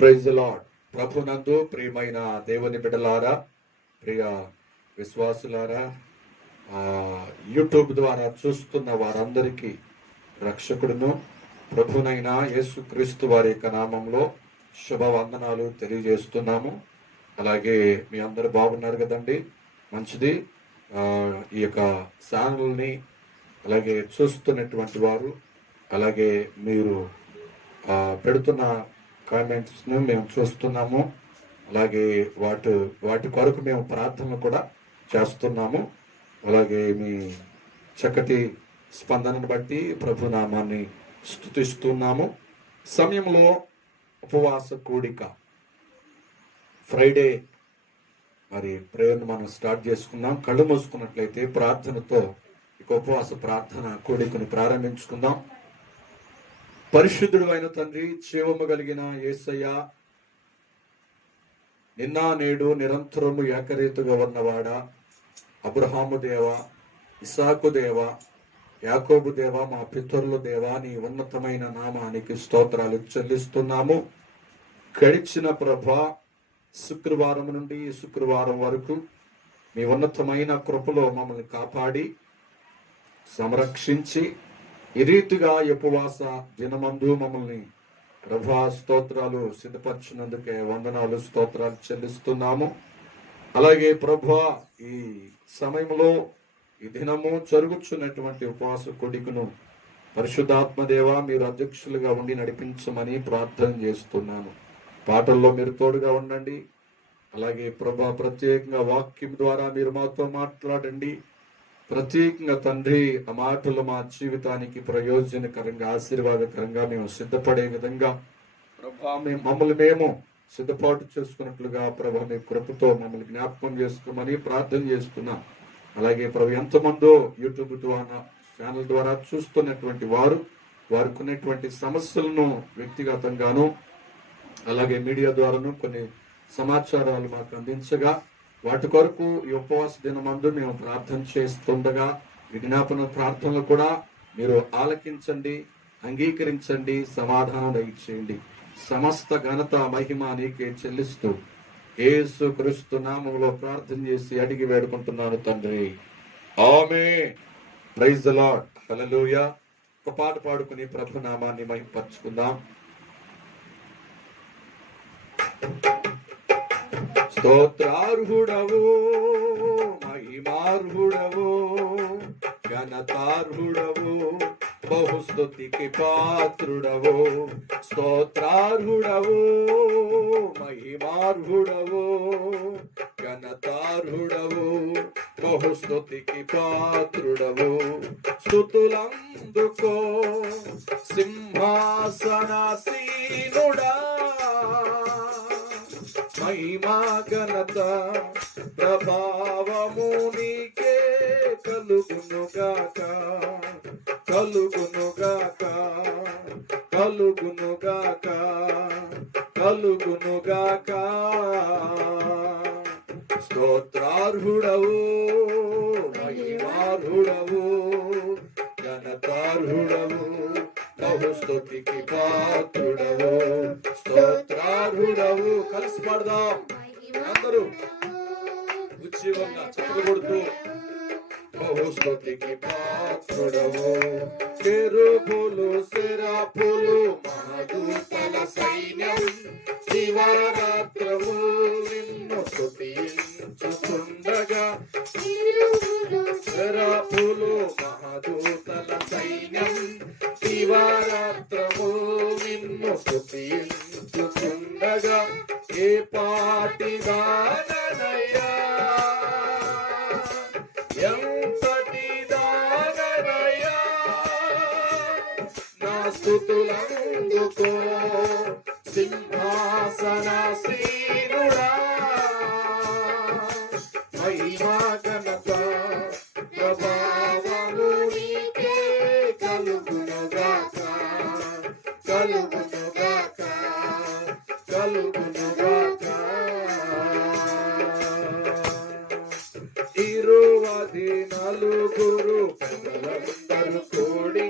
Praise the lord. ప్రభునందు ప్రియమైన దేవుని బిడ్డలారా, ప్రియ విశ్వాసులారా, యూట్యూబ్ ద్వారా చూస్తున్న వారందరికీ రక్షకుడును ప్రభునైన యేసుక్రీస్తు వారి యొక్క నామంలో శుభవందనాలు తెలియజేస్తున్నాము. అలాగే మీ అందరూ బాగున్నారు కదండి? మంచిది. ఈ యొక్క ఛానల్ని అలాగే చూస్తున్నటువంటి వారు, అలాగే మీరు పెడుతున్న కామెంట్స్ను మేము చూస్తున్నాము. అలాగే వాటి కొరకు మేము ప్రార్థనలు కూడా చేస్తున్నాము. అలాగే మీ చక్కటి స్పందనను బట్టి ప్రభు నామాన్ని స్తుతిస్తున్నాము. సమయంలో ఉపవాస కూడిక ఫ్రైడే మరి ప్రేయర్ను మనం స్టార్ట్ చేసుకుందాం. కళ్ళు మూసుకున్నట్లయితే ప్రార్థనతో ఇక ఉపవాస ప్రార్థన కూడికను ప్రారంభించుకుందాం. పరిశుద్ధుడు అయిన తండ్రి, జీవము కలిగిన యేసయ్య, నిన్న నేడు నిరంతరము ఏకరీతిగా ఉన్నవాడా, అబ్రహాము దేవ, ఇసాకు దేవ, యాకోబు దేవ, మా పితరుల దేవ, నీ ఉన్నతమైన నామానికి స్తోత్రాలు చెల్లిస్తున్నాము. గడిచిన ప్రభా శుక్రవారం నుండి శుక్రవారం వరకు మీ ఉన్నతమైన కృపలో మమ్మల్ని కాపాడి సంరక్షించి ఈ రీతిగా ఉపవాస దినమందు మమ్మల్ని ప్రభా స్తోత్రాలు సిద్ధపరిచినందుకే వందనాలు, స్తోత్రాలు చెల్లిస్తున్నాము. అలాగే ప్రభా ఈ సమయంలో ఈ దినము జరుగుతున్నటువంటి ఉపవాస కొడికను పరిశుద్ధాత్మదేవ మీరు అధ్యక్షులుగా ఉండి నడిపించమని ప్రార్థన చేస్తున్నాను. పాటల్లో మీరు తోడుగా ఉండండి. అలాగే ప్రభా ప్రత్యేకంగా వాక్యం ద్వారా మీరు మాతో మాట్లాడండి. ప్రత్యేకంగా తండ్రి ఆ మాటలు మా జీవితానికి ప్రయోజనకరంగా, ఆశీర్వాదకరంగా మేము సిద్ధపడే విధంగా ప్రభా మమ్మల్ని మేము సిద్ధపాటు చేసుకున్నట్లుగా ప్రభా మీ కృపతో మమ్మల్ని జ్ఞాపకం చేసుకోమని ప్రార్థన చేస్తున్నాం. అలాగే ప్రభు ఎంతమందో యూట్యూబ్ ద్వారా ఛానల్ ద్వారా చూస్తున్నటువంటి వారికి ఉన్నటువంటి సమస్యలను వ్యక్తిగతంగాను అలాగే మీడియా ద్వారాను కొన్ని సమాచారాలు మాకు అందించగా వాటి కొరకు ఈ ఉపవాస దినమందు మేము ప్రార్థన చేస్తుండగా విజ్ఞాపన ప్రార్థనలు కూడా మీరు ఆలకించండి, అంగీకరించండి, సమాధానం దయచేయండి. సమస్త ఘనత మహిమ నీకే చెల్లిస్తూ యేసు క్రీస్తు నామములో ప్రార్థన చేసి అడిగి వేడుకుంటున్నాను తండ్రి, ఆమేన్. Praise the Lord. హల్లెలూయా. ఒక పాట పాడుకుని ప్రభు నామాన్ని మహిమపరచుకుందాం. స్తోత్రార్హుడవు, మహిమార్హుడవు, ఘనతార్హుడవు, బహుస్తుతికి పాత్రుడవు. స్తోత్రార్హుడవు, మహిమార్హుడవు, ఘనతార్హుడవు, బహుస్తుతికి పాత్రుడవు. స్తుతులందుకో సింహాసనాసీనుడా, మహిమా ఘనత ప్రభావము నీకే కలుగునుగాక, కలుగునుగాక, కలుగునుగాక, కలుగునుగాక. స్తోత్రార్హుడవు, మహిమార్హుడవు, ఘనతార్హుడవు, బహుస్తుతికి పాత్రుడవు. స్తోత్రార్హుడవు. కలిసి పాడదాం అందరూ ఉజ్జీవంగా చప్పట్లు కొడుతూ. బహుస్తుతికి పాత్రుడవు. కెరూబులు, సెరాఫులు, మహాదూతల సైన్యం దివారాత్రము నిన్ను స్తుతించుచుండగా. సెరాఫులు, మహాదూతల సైన్యం దివారాత్రము నిన్ను స్తుతించుచుండగా. ఏ పాటి దాననయ్యా, ఎంతటి దాననయ్యా, నా స్తుతులందుకో సింహాసనాసీనుడా, మహిమా ఘనత ప్రభావము నీకే కలుగునుగాక, కలుగునుగాక, కలుగునుగాక. 24 పెద్దలందరూ కూడి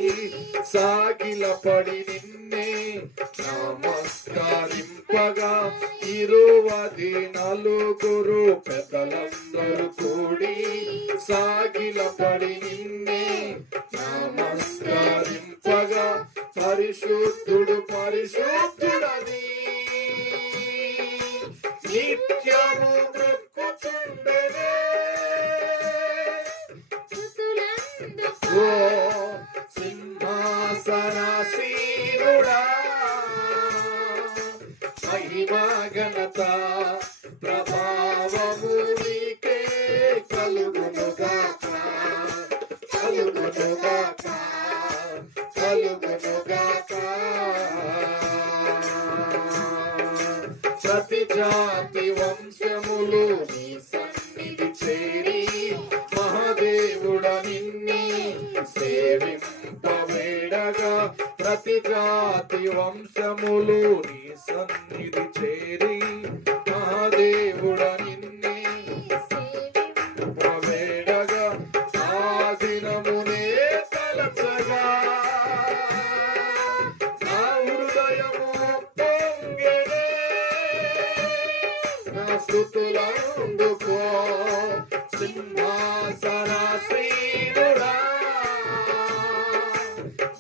సాగిలపడి నిన్నే నమస్కరింప ఆశీర్వదింపగా 24 పెద్దలందరూ కూడి సాగిలపడి నిన్నే నమస్కరింపగా పరిశుద్ధుడు పరిశుద్ధుడని నిత్యము మొక్కుచుండెనే. ఓ సింహాసనాసీనుడా మహిమా ఘనత ప్రభావము నీకే కలుగునుగాక కలుగునుగాక కలుగునుగాక. ప్రతి జాతి వంశములు నీ సన్నిధి చేరి మహాదేవుడ నిన్నే సేవింపవేడగా ప్రతి జాతి వంశములు నీ సన్నిధి చేరి మహాదేవుడ నిన్నే సేవింపవేడగా ఆ దినమునే తలచగా నా హృదయము పొంగెనే. నా స్తుతులందుకో సింహాసనాసీనుడా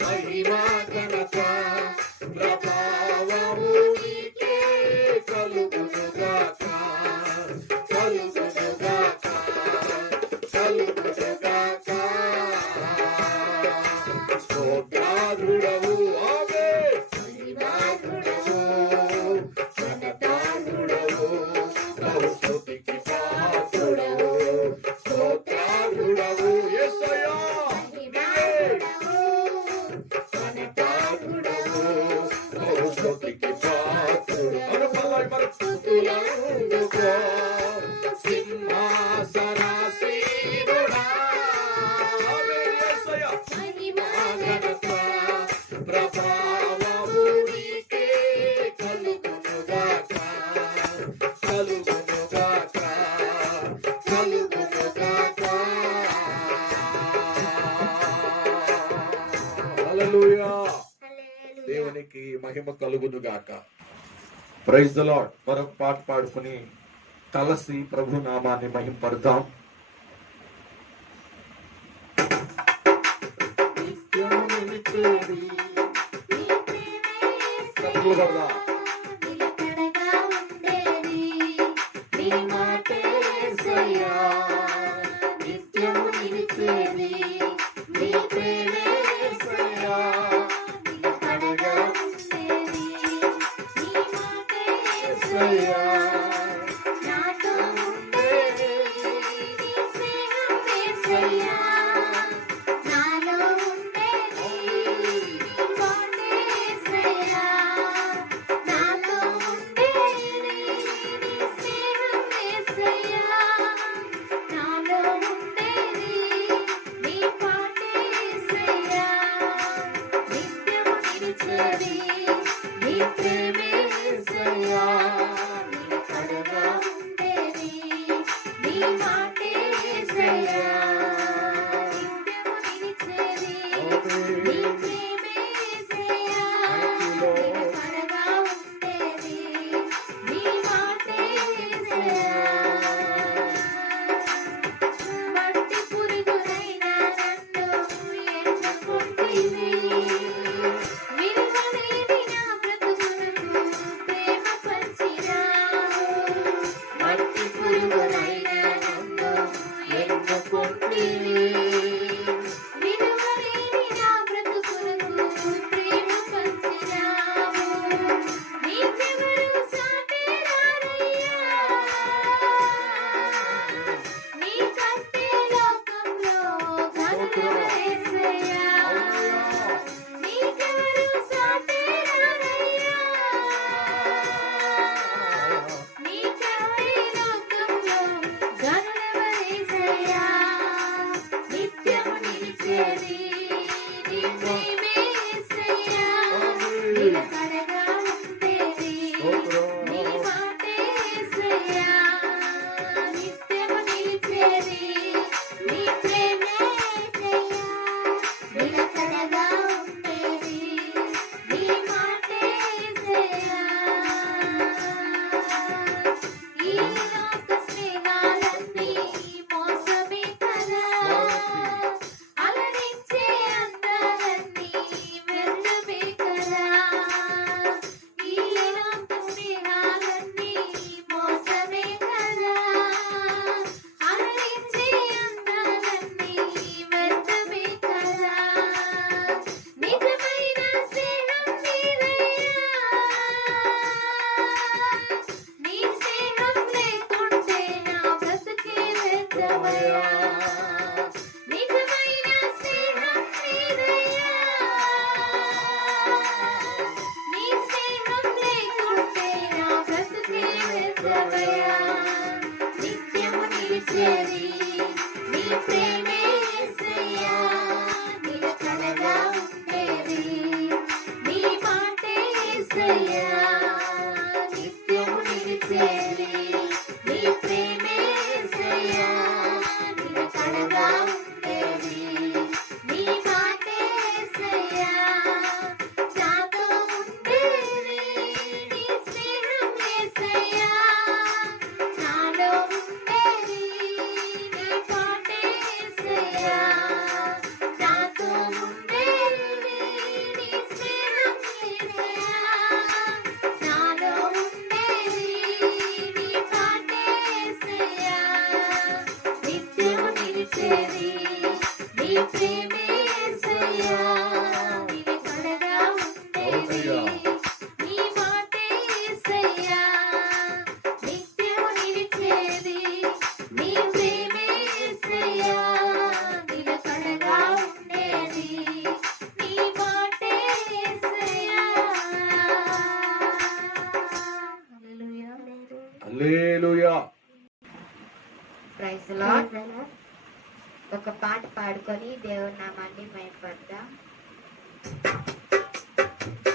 మహిమా ఘనత ప్రభావము నీకే కలుగునుగాక కలుగునుగాక కలుగునుగాక. స్తోత్రార్హుడవు ఆమె మహిమార్హుడవు ఘనతార్హుడవు బహు స్తుతికి పాత్రుడవు స్తోత్రార్హుడవు యేసయ్యా ఘనతార్హుడవు బహు స్తుతికి పాత్రుడు. అనుభవాయి మన స్తుతులందుకో సింహాసనాసీనుడా ఆమేన్ యేసయ్యా మహిమా ఘనత ప్రభావము నీకే కలుగునుగాక కలుగునుగాక కలుగునుగాక. హల్లెలూయా దేవునికి మహిమ కలుగునుగాక. Praise the Lord. మరొక పాట పాడుకుని కలిసి ప్రభు నామాన్ని మహింపడదాం. చప్పట్లు కొడదాం. హల్లెలూయా. Praise Lord. ఒక పాట పాడుకొని దేవుని నామాన్ని మహిమపడదాం.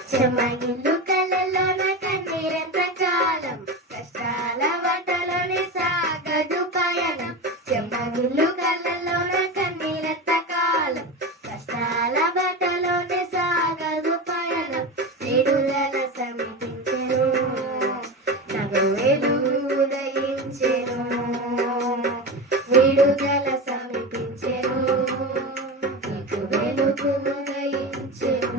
చెమగిల్లు కళ్ళలోన కన్నీరెంత కాలం, కష్టాల వాటలోనే సాగదు పయనం. చెమగిల్లు కళ్ళలోన కన్నీరెంత కాలం, కష్టాల వాటలోనే సాగదు పయనం. విడుదల సమీపించెను, నగు వెలుగు ఉదయించెను. విడుదల సమీపించెను, నీకు వెలుగు ఉదయించెను.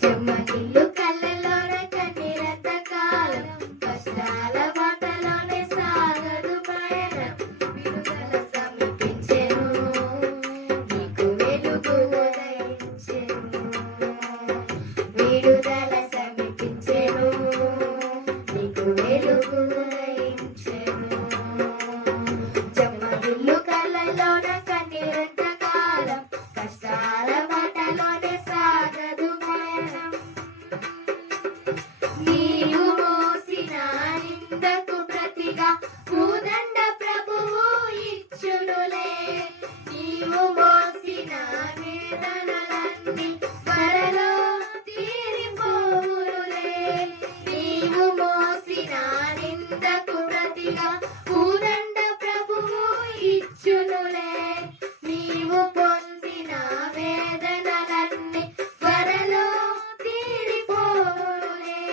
చెమ్మగిల్లు కళ్ళలోన కన్నీరంత కాలం, కష్టాల బాటలోనే సాగదు పయనం. విడుదల సమీపించెను, నీకు వెలుగు ఉదయించెను. విడుదల సమీపించెను, నీకు వెలుగు ఉదయించెను. చెమ్మగిల్లు కళ్ళలోన కన్నీరంత కాలం, కష్టాల బాటలోనే సాగదు పయనం. నీవు మోసిన నిందకు ప్రతిగా భూదండ ప్రభువు ఇచ్చునులే. నీవు మోసిన వేదనలన్నీ త్వరలో తీరిపోవునులే. నీవు మోసిన నిందకు ప్రతిగా భూదండ ప్రభువు ఇచ్చునులే. నీవు పొందిన వేదనలన్నీ త్వరలో తీరిపోవునులే.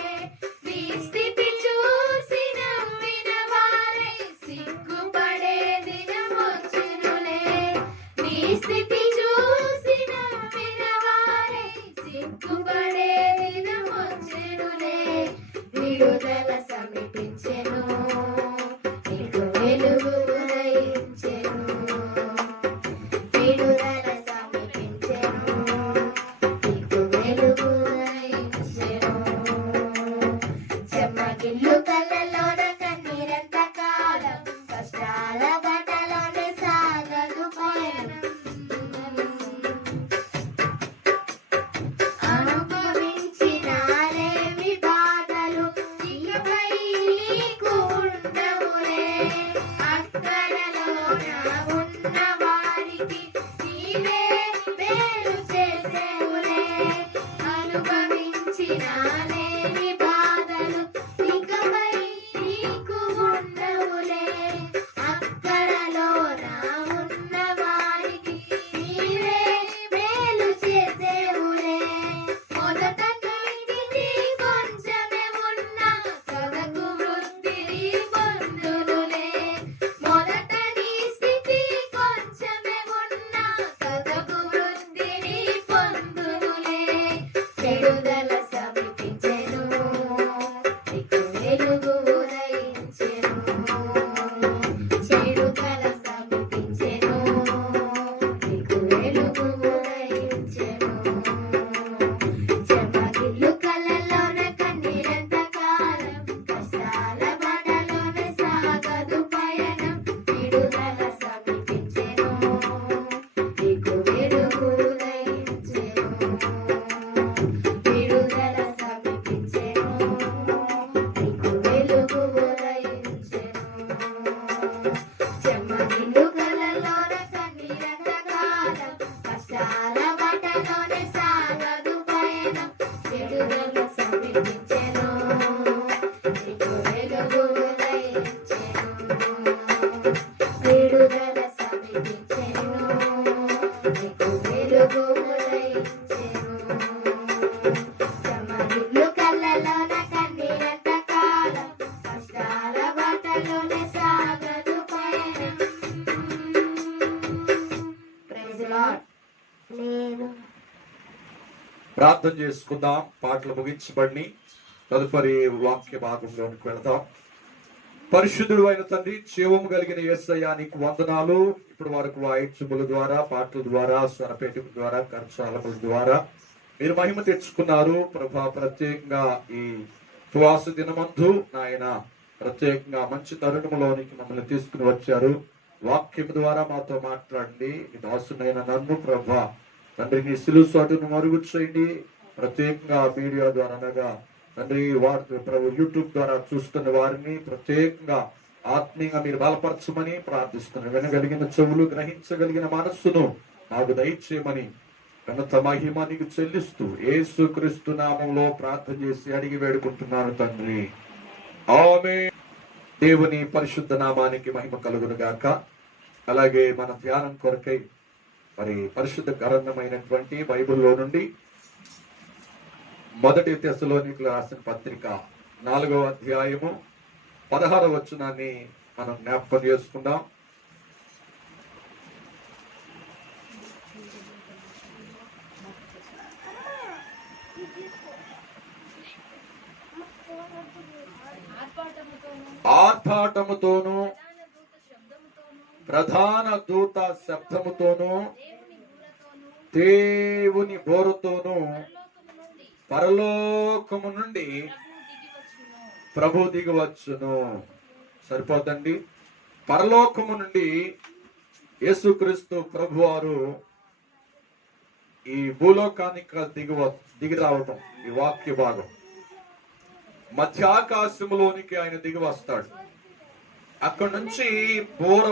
నీ స్థితి చూసి నమ్మిన వారే సిగ్గుపడే దినమొచ్చునులే. నీ స్థితి చూసి నమ్మిన వారే సిగ్గుపడే దినమొచ్చునులే. విడుదల సమీపించెను, నీకు వెలుగు ఉదయించెను. విడుదల సమీపించెను, నీకు వెలుగు ఉదయించెను. చెమ్మగిల్లు కళ్ళలోన కన్నీరంత కాలం, కష్టాల బాటలోనే సాగదు పయనం. అనుభవించినాలేమి బాధలు ఇకపై నీకు ఉండవులే. అక్కరలోన ఉన్న వారికి నీవే మేలు చేసేవులే. అనుభవించినాలేమి బాధలు ఇకపై నీకు ఉండవులే. అక్కరలోన ఉన్న వారికి నీవే మేలు చేసేవులే. మొదట నీటికి కొంచెమే ఉన్నా సగకు వృద్ధిని పొందునులే. మొదట నీ స్థితి కొంచెమే ఉన్నా సగకు వృద్ధిని పొందునులే. విడుదల సమీపించెను, నీకు వెలుగు ఉదయించెను. విడుదల సమీపించెను, నీకు వెలుగు ఉదయించెను. చెమగిల్లు కళ్ళలోన కన్నీరంత కాలం, కష్టాల బాటలోనే సాగదు పయనం. విడుదల సమీపించెను, నీకు వెలుగు ఉదయించెను. విడుదల సమీపించెను, నీకు వెలుగు ఉదయించెను. చెమ్మగిల్లు కళ్ళలోన కన్నీరంత కాలం, కష్టాల బాటలోనే సాగదు పయనం. విడుదల సమీపించెను, నీకు వెలుగు ఉదయించెను. విడుదల సమీపించెను, నీకు వెలుగు ఉదయించెను. చెమ్మగిల్లు కళ్ళలోన కన్నీరంత కాలం, కష్టాల బాటలోనే సాగదు పయనం. Praise lord. లేదు ప్రార్థన చేసుకుందాం. పాటలు ముగించబడి తదుపరి వాక్య భాగంలోనికి వెళదాం. పరిశుద్ధుడు అయిన తండ్రి, జీవము కలిగిన యేసయ్య నీకు వందనాలు. ఇప్పుడు వరకు వాయిద్యముల ద్వారా, పాటల ద్వారా, స్వరపేటిక ద్వారా, కరచాలముల ద్వారా మీరు మహిమ తెచ్చుకున్నారు ప్రభా. ప్రత్యేకంగా ఈ ఉపవాస దినమందు నాయన ప్రత్యేకంగా మంచి తరుణంలోనికి మమ్మల్ని తీసుకుని వచ్చారు. వాక్యం ద్వారా మాతో మాట్లాడండి. ఈ దాసునైన నన్ను ప్రభా తండ్రి నీ సిలువ చాటును మరుగు చేయండి. ప్రత్యేకంగా మీడియా ద్వారా అనగా తండ్రి ప్రభు యూట్యూబ్ ద్వారా చూస్తున్న వారిని ప్రత్యేకంగా ఆత్మీయంగా మీరు బలపరచమని ప్రార్థిస్తున్నాను. వినగలిగిన చెవులు, గ్రహించగలిగిన మనస్సును నాకు దయచేయమని ఘనత మహిమ నీకు చెల్లిస్తూ యేసుక్రీస్తు నామంలో ప్రార్థన చేసి అడిగి వేడుకుంటున్నాను తండ్రి, ఆమేన్. దేవుని పరిశుద్ధ నామానికి మహిమ కలుగును గాక. అలాగే మన ధ్యానం కొరకై మరి పరిశుద్ధ గ్రంథమైనటువంటి బైబిల్లో నుండి మొదటి తెస్సలోనికీయులకు రాసిన పత్రిక 4వ అధ్యాయము 16వ వచనాన్ని మనం జ్ఞాపకం చేసుకుందాం. ఆర్భాటముతోను ప్రధాన దూత శబ్దముతోను దేవుని బోరుతోను పరలోకము నుండి ప్రభు దిగివచ్చును. సరిపోతండి. పరలోకము నుండి యేసుక్రీస్తు ప్రభు వారు ఈ భూలోకానికి దిగి రావటం, ఈ వాక్య భాగం మధ్యాకాశములోనికి ఆయన దిగి వస్తాడు. అక్కడి నుంచి బోర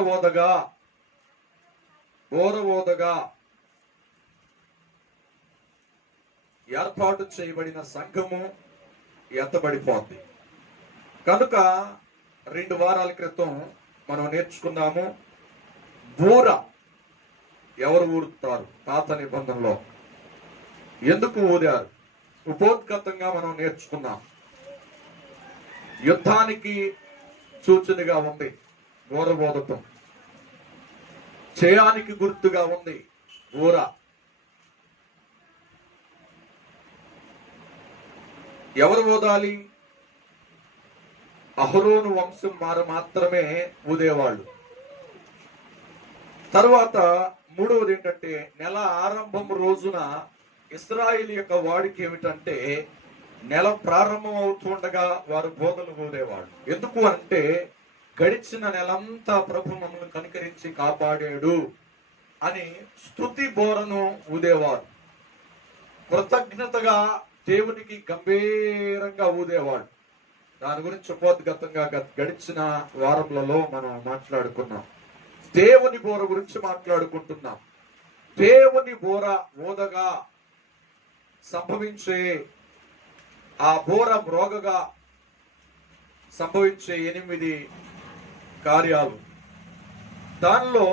ఓదగా ఏర్పాటు చేయబడిన సంఘము ఎత్తబడిపోద్ది. కనుక 2 వారాల క్రితం మనం నేర్చుకున్నాము, బూర ఎవరు ఊరుతారు పాత నిబంధనలో, ఎందుకు ఊరారు, ఉపోద్ఘాతంగా మనం నేర్చుకున్నాం. యుద్ధానికి సూచనగా ఉంది బూర ఊదటం, చేయానికి గుర్తుగా ఉంది బూర. ఎవరు ఊదాలి? అహరోను వంశం వారు మాత్రమే ఊదేవాళ్ళు. తరువాత మూడవది ఏంటంటే, నెల ఆరంభం రోజున ఇశ్రాయేలు యొక్క వాడికి ఏమిటంటే, నెల ప్రారంభం అవుతుండగా వారు బోధలు ఊదేవాళ్ళు. ఎందుకు అంటే, గడిచిన నెలంతా ప్రభు మమ్మల్ని కనికరించి కాపాడాడు అని స్తుతి బోరను ఊదేవాడు. కృతజ్ఞతగా దేవునికి గంభీరంగా ఊదేవాడు. దాని గురించి ఉపోద్ఘాతంగా గడిచిన వారములలో మనం మాట్లాడుకున్నాం. దేవుని బోర గురించి మాట్లాడుకుంటున్నాం. దేవుని బోర ఊదగా సంభవించే, ఆ బోర మ్రోగగా సంభవించే 8 కార్యాలు. దానిలో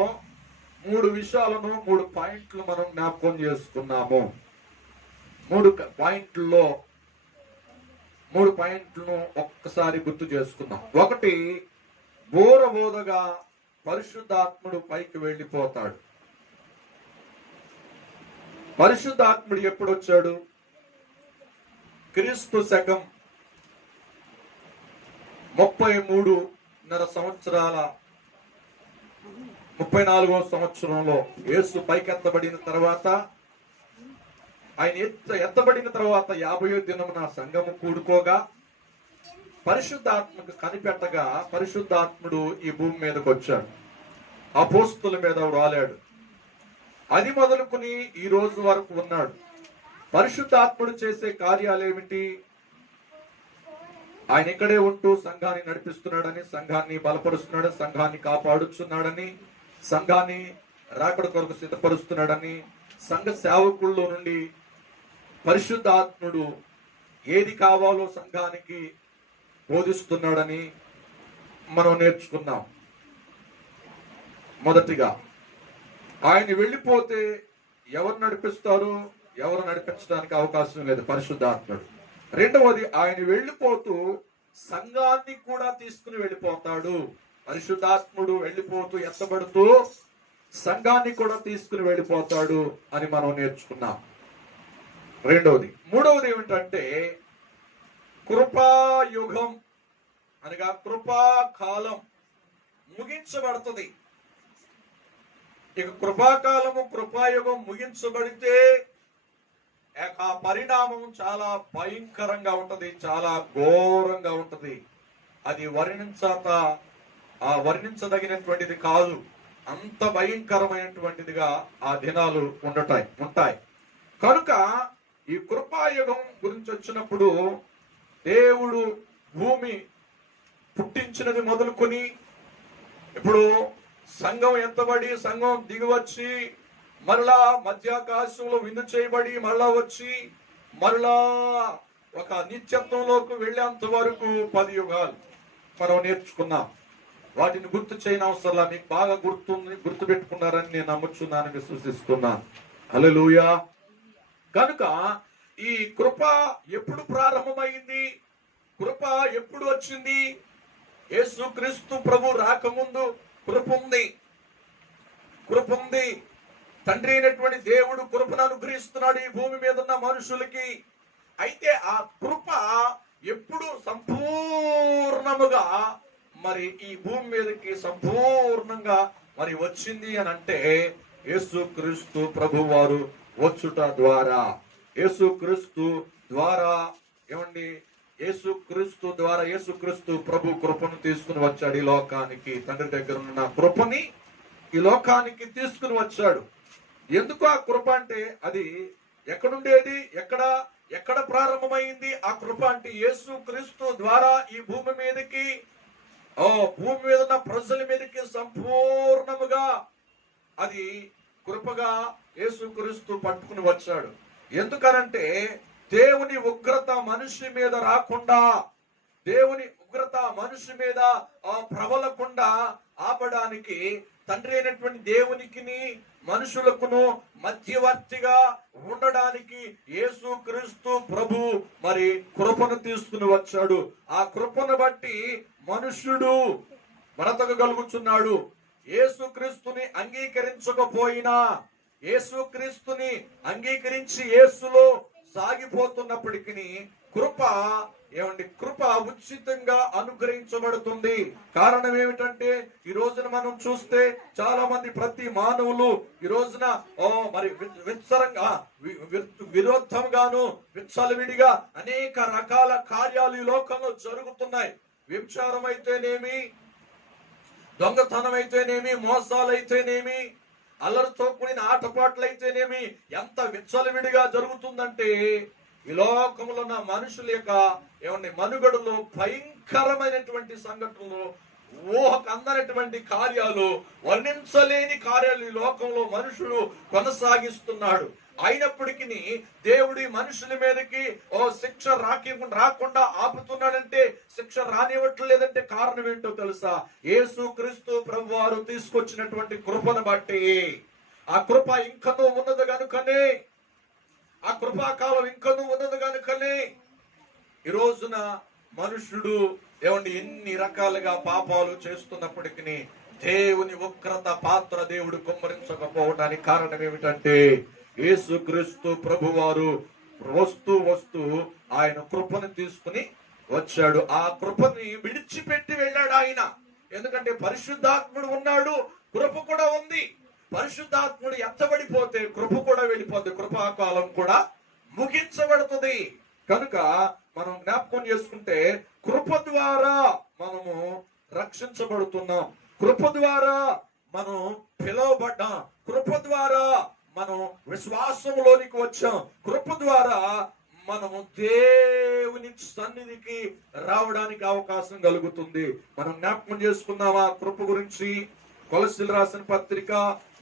3 విషయాలను 3 పాయింట్లు మనం జ్ఞాపకం చేసుకున్నాము. 3 పాయింట్లలో 3 పాయింట్లను ఒక్కసారి గుర్తు చేసుకుందాం. 1, బోర ఊదగా పరిశుద్ధాత్ముడు పైకి వెళ్ళిపోతాడు. పరిశుద్ధాత్ముడు ఎప్పుడు వచ్చాడు? క్రీస్తు శకం 33.5 సంవత్సరాల 34వ సంవత్సరంలో యేసు పైకెత్తబడిన తర్వాత, ఆయన ఎత్తబడిన తర్వాత 50వ దినమున సంఘము కూడుకోగా పరిశుద్ధాత్మకు కనిపెట్టగా పరిశుద్ధాత్ముడు ఈ భూమి మీదకి వచ్చాడు. అపోస్తుల మీద రాలాడు. అది మొదలుకుని ఈ రోజు వరకు ఉన్నాడు. పరిశుద్ధాత్ముడు చేసే కార్యాలు ఏమిటి? ఆయన ఇక్కడే ఉంటూ సంఘాన్ని నడిపిస్తున్నాడని, సంఘాన్ని బలపరుస్తున్నాడని, సంఘాన్ని కాపాడుచున్నాడని, సంఘాన్ని రాకడ కొరకు సిద్ధపరుస్తున్నాడని, సంఘ సేవకుల్లో నుండి పరిశుద్ధాత్ముడు ఏది కావాలో సంఘానికి బోధిస్తున్నాడని మనం నేర్చుకున్నాం. మొదటిగా, ఆయన వెళ్ళిపోతే ఎవరు నడిపిస్తారు? ఎవరు నడిపించడానికి అవకాశం లేదు, పరిశుద్ధాత్ముడు. రెండవది, ఆయన వెళ్ళిపోతూ సంఘాన్ని కూడా తీసుకుని వెళ్ళిపోతాడు. పరిశుద్ధాత్ముడు వెళ్ళిపోతూ ఎత్తబడుతూ సంఘాన్ని కూడా తీసుకుని వెళ్ళిపోతాడు అని మనం నేర్చుకున్నాం. రెండవది. మూడవది ఏమిటంటే, కృపాయుగం అనగా కృపాకాలం ముగించబడుతుంది. ఇక కృపాకాలము, కృపాయుగం ముగించబడితే ఆ పరిణామం చాలా భయంకరంగా ఉంటది, చాలా ఘోరంగా ఉంటది. అది వర్ణించదగినటువంటిది కాదు. అంత భయంకరమైనటువంటిదిగా ఆ దినాలు ఉంటాయి. కనుక ఈ కృపాయుగం గురించి వచ్చినప్పుడు దేవుడు భూమి పుట్టించినది మొదలుకొని ఇప్పుడు సంఘం ఎత్తబడి సంఘం దిగివచ్చి మరలా మధ్యాకాశంలో విందు చేయబడి మరలా వచ్చి మరలా ఒక నిత్యత్వంలోకి వెళ్ళేంత వరకు 10 యుగాలు మనం నేర్చుకున్నాం. వాటిని గుర్తు చేయని అవసరంలా మీకు బాగా గుర్తు పెట్టుకున్నారని నేను నమ్ముచున్నాను, విశ్వసిస్తున్నాను. హల్లెలూయా. కనుక ఈ కృప ఎప్పుడు ప్రారంభమైంది, కృప ఎప్పుడు వచ్చింది? యేసుక్రీస్తు ప్రభు రాకముందు కృప ఉంది. తండ్రి అయినటువంటి దేవుడు కృపను అనుగ్రహిస్తున్నాడు ఈ భూమి మీద ఉన్న మనుషులకి. అయితే ఆ కృప ఎప్పుడు సంపూర్ణముగా మరి ఈ భూమి మీదకి సంపూర్ణంగా మరి వచ్చింది అని అంటే యేసుక్రీస్తు ప్రభు వారు వచ్చుట ద్వారా, యేసుక్రీస్తు ద్వారా ఏమండి, యేసుక్రీస్తు ప్రభు కృపను తీసుకుని వచ్చాడు ఈ లోకానికి. తండ్రి దగ్గర ఉన్న కృపని ఈ లోకానికి తీసుకుని వచ్చాడు. ఎందుకు ఆ కృప అంటే అది ఎక్కడుండేది, ఎక్కడ ప్రారంభమైంది ఆ కృప అంటే యేసుక్రీస్తు ద్వారా ఈ భూమి మీదకి, భూమి మీద ఉన్న ప్రజల మీదకి సంపూర్ణముగా అది కృపగా యేసుక్రీస్తు పట్టుకుని వచ్చాడు. ఎందుకనంటే దేవుని ఉగ్రత మనిషి మీద రాకుండా, దేవుని ఉగ్రత మనిషి మీద ప్రబలకుండా ఆపడానికి తండ్రి అయినటువంటి దేవునికిని మనుషులకును మధ్యవర్తిగా ఉండడానికి యేసుక్రీస్తు ప్రభు మరి కృపను తీసుకుని వచ్చాడు. ఆ కృపను బట్టి మనుష్యుడు బ్రతకగలుగుతున్నాడు. యేసుక్రీస్తుని అంగీకరించకపోయినా, యేసుక్రీస్తుని అంగీకరించి యేసులో సాగిపోతున్నప్పటికీ కృప ఉచితంగా అనుగ్రహించబడుతుంది. కారణం ఏమిటంటే ఈ రోజున మనం చూస్తే చాలా మంది ప్రతి మానవులు ఈ రోజున మరి విరోధంగాను విచ్చలవిడిగా అనేక రకాల కార్యాలు ఈ లోకంలో జరుగుతున్నాయి. వ్యభిచారం అయితేనేమి, దొంగతనం అయితేనేమి, మోసాలైతేనేమి, అల్లరితో కూడిన ఆటపాటలు అయితేనేమి ఎంత విచ్చలవిడిగా జరుగుతుందంటే ఈ లోకంలో ఉన్న మనుషుల యొక్క మనుగడలో భయంకరమైనటువంటి సంఘటనలు, ఊహకు అందనటువంటి కార్యాలు, వర్ణించలేని కార్యాలు ఈ లోకంలో మనుషుడు కొనసాగిస్తున్నాడు. అయినప్పటికీ దేవుడి మనుషుల మీదకి శిక్ష రాకుండా ఆపుతున్నాడంటే, శిక్ష రానివ్వట్లేదంటే కారణం ఏంటో తెలుసా? యేసుక్రీస్తు ప్రభు వారు తీసుకొచ్చినటువంటి కృపను బట్టి. ఆ కృప ఇంకనూ ఉన్నది కనుకనే, ఆ కృపాకాలం ఇంకనూ ఉన్నది కనుకనే ఈ రోజున మనుషుడు ఎన్ని రకాలుగా పాపాలు చేస్తున్నప్పటికీ దేవుని ఉగ్రత పాత్ర దేవుడు కుమ్మరించకపోవడానికి కారణం ఏమిటంటే యేసుక్రీస్తు ప్రభు వారు వస్తూ ఆయన కృపను తీసుకుని వచ్చాడు. ఆ కృపని విడిచిపెట్టి వెళ్ళాడు ఆయన. ఎందుకంటే పరిశుద్ధాత్ముడు ఉన్నాడు, కృప కూడా ఉంది. పరిశుద్ధాత్ముడు ఎత్తబడిపోతే కృప కూడా వెళ్ళిపోతుంది, కృపాకాలం కూడా ముగించబడుతుంది. కనుక మనం జ్ఞాపకం చేసుకుంటే కృప ద్వారా మనము రక్షించబడుతున్నాం, కృప ద్వారా మనం పిలువబడ్డాం, కృప ద్వారా మనం విశ్వాసంలోనికి వచ్చాం, కృప ద్వారా మనము దేవుని సన్నిధికి రావడానికి అవకాశం కలుగుతుంది. మనం జ్ఞాపకం చేసుకుందామా కృప గురించి? కొలస్సీలు రాసిన పత్రిక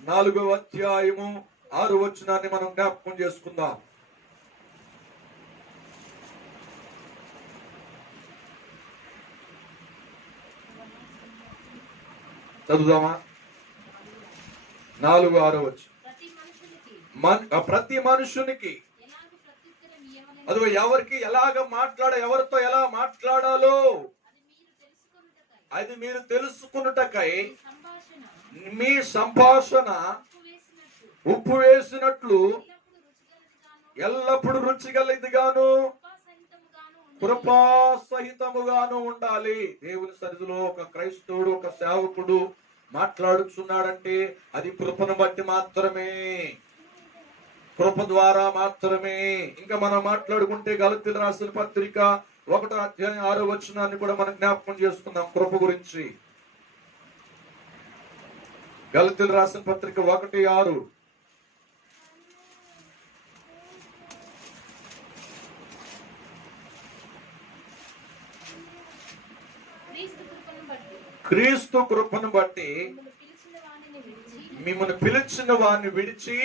4వ అధ్యాయము 6వ వచనాన్ని మనం జ్ఞాపకం చేసుకుందాం. చదువుదామా? 4:6 వచనం. ప్రతి మనుషునికి అదిగో ఎవరికి ఎవరితో ఎలా మాట్లాడాలో అది మీరు తెలుసుకున్నటకై మీ సంభాషణ ఉప్పు వేసినట్లు ఎల్లప్పుడు రుచిగలదిగాను కృపా సహితముగాను ఉండాలి. దేవుని సన్నిధిలో ఒక క్రైస్తవుడు, ఒక సేవకుడు మాట్లాడుచున్నాడంటే అది కృపను బట్టి మాత్రమే, కృప ద్వారా మాత్రమే. ఇంకా మనం మాట్లాడుకుంటే గలతీయులకు రాసిన పత్రిక 1వ అధ్యాయం 6వ వచనాన్ని కూడా మనం జ్ఞాపకం చేసుకుందాం కృప గురించి. గలతీయులకు రాసిన పత్రిక 1:6. క్రీస్తు కృపను బట్టి మిమ్మల్ని పిలిచిన వారిని విడిచి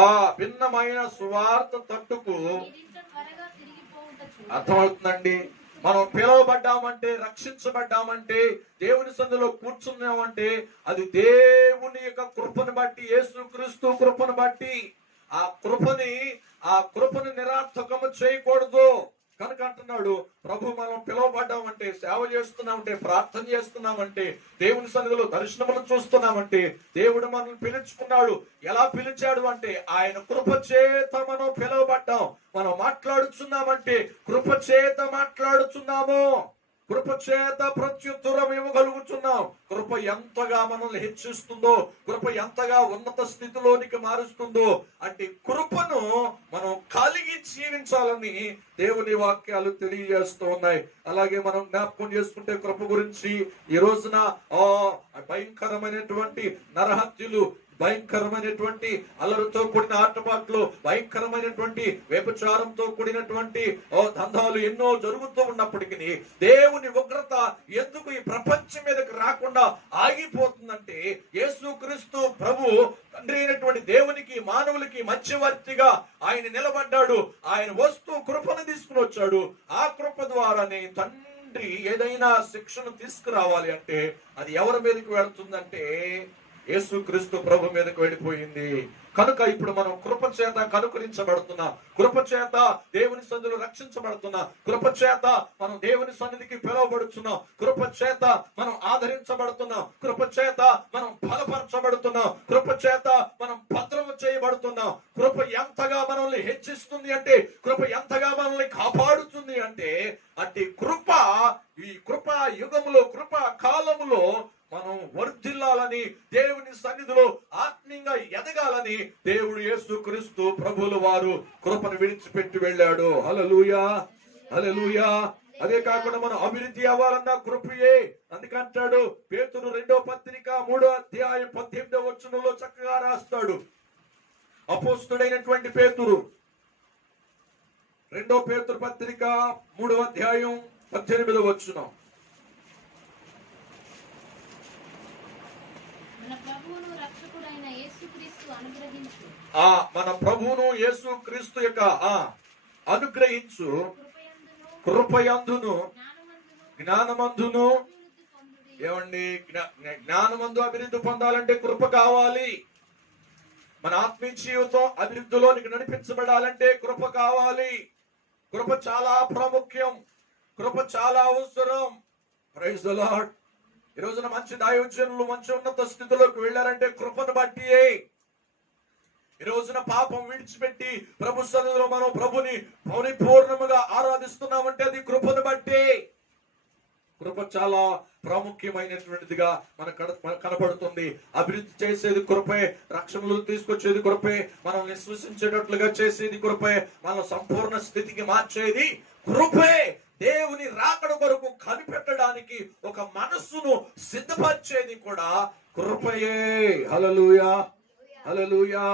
ఆ భిన్నమైన సువార్త తట్టుకు. అర్థమవుతుందండి? మనం పిలువబడ్డామంటే, రక్షించబడ్డామంటే, దేవుని సందులో కూర్చున్నామంటే అది దేవుని యొక్క కృపను బట్టి, యేసుక్రీస్తు కృపను బట్టి. ఆ కృపని నిరర్థకము చేయకూడదు కనుక అంటున్నాడు ప్రభు, మనం పిలువబడ్డామంటే, సేవ చేస్తున్నామంటే, ప్రార్థన చేస్తున్నామంటే, దేవుని సన్నిధిలో దర్శనములు చూస్తున్నామంటే, దేవుడు మనల్ని పిలుచుకున్నాడు. ఎలా పిలిచాడు అంటే ఆయన కృప చేత మనం పిలువబడ్డాం. మనం మాట్లాడుచున్నామంటే కృప చేత మాట్లాడుచున్నాము. కృప చేత ప్రత్యుత్తరం ఇవ్వగలుగుతున్నాం. కృప ఎంతగా మనల్ని హెచ్చిస్తుందో, కృప ఎంతగా ఉన్నత స్థితిలోనికి మారుస్తుందో, అంటే కృపను మనం కలిగి జీవించాలని దేవుని వాక్యాలు తెలియజేస్తూ ఉన్నాయి. అలాగే మనం జ్ఞాపకం చేసుకుంటే కృప గురించి ఈ రోజున భయంకరమైనటువంటి నరహత్యలు, భయంకరమైనటువంటి అల్లరితో కూడిన ఆటపాట్లు, భయంకరమైనటువంటి వ్యభిచారంతో కూడినటువంటి దందాలు ఎన్నో జరుగుతూ ఉన్నప్పటికీ దేవుని ఉగ్రత ఎందుకు ఈ ప్రపంచం మీదకి రాకుండా ఆగిపోతుందంటే, యేసుక్రీస్తు ప్రభు తండ్రి అయినటువంటి దేవునికి మానవులకి మధ్యవర్తిగా ఆయన నిలబడ్డాడు. ఆయన వస్తూ కృపను తీసుకుని వచ్చాడు. ఆ కృప ద్వారానే తండ్రి ఏదైనా శిక్షను తీసుకురావాలి అంటే అది ఎవరి మీదకి వెళుతుందంటే యేసుక్రీస్తు ప్రభు మీదకు వెళ్ళిపోయింది. కనుక ఇప్పుడు మనం కృప చేత కనుకరించబడుతున్నాం, కృప చేత దేవుని సన్నిధిలో రక్షించబడుతున్నాం, కృప చేత మనం దేవుని సన్నిధికి పిలువబడుతున్నాం, కృప చేత మనం ఆదరించబడుతున్నాం, కృప చేత మనం బలపరచబడుతున్నాం, కృప చేత మనం భద్రము చేయబడుతున్నాం. కృప ఎంతగా మనల్ని హెచ్చిస్తుంది అంటే, కృప ఎంతగా మనల్ని కాపాడుతుంది అంటే, అట్టి కృప ఈ కృపా యుగములో, కృపా కాలములో మనం వర్ధిల్లాలని, దేవుని సన్నిధిలో ఆత్మీయంగా ఎదగాలని దేవుడు యేసుక్రీస్తు ప్రభువుల వారు కృపను విడిచిపెట్టి వెళ్ళాడు. హల్లెలూయా, హల్లెలూయా. అదే కాకుండా మనం అభివృద్ధి అవ్వాలన్న కృపయే. అందుకంటాడు పేతురు 2వ పత్రిక 3వ అధ్యాయం 18వ వచనంలో చక్కగా రాస్తాడు. అపోస్తుడైనటువంటి పేతురు 2వ పేతురు పత్రిక 3వ అధ్యాయం 18వ వచనం. మన ప్రభువును యేసుక్రీస్తు యొక్క అనుగ్రహించు కృపయందును జ్ఞానమందును. ఏమండి, జ్ఞానమందు అభివృద్ధి పొందాలంటే కృప కావాలి. మన ఆత్మీయ జీవితం అభివృద్ధిలోనికి నడిపించబడాలంటే కృప కావాలి. కృప చాలా ప్రాముఖ్యం, కృప చాలా అవసరం. Praise the lord. ఈ రోజున మంచి దైవజనులు మంచి ఉన్నత స్థితిలోకి వెళ్ళారంటే కృపను బట్టియే. ఈ రోజున పాపం విడిచిపెట్టి ప్రభు సన్నిధిలో మనం ప్రభుని పరిపూర్ణముగా ఆరాధిస్తున్నామంటే అది కృపను బట్టి. కృప చాలా ప్రాముఖ్యమైనటువంటిదిగా మనకు కనబడుతుంది. అభివృద్ధి చేసేది కృపే, రక్షణలు తీసుకొచ్చేది కృపే, మనం విశ్వసించేటట్లుగా చేసేది కృపే, మనం సంపూర్ణ స్థితికి మార్చేది కృపే. దేవుని రాకడ కొరకు కనిపెట్టడానికి ఒక మనస్సును సిద్ధపరిచేది కూడా కృపయే. హల్లెలూయా, హల్లెలూయా.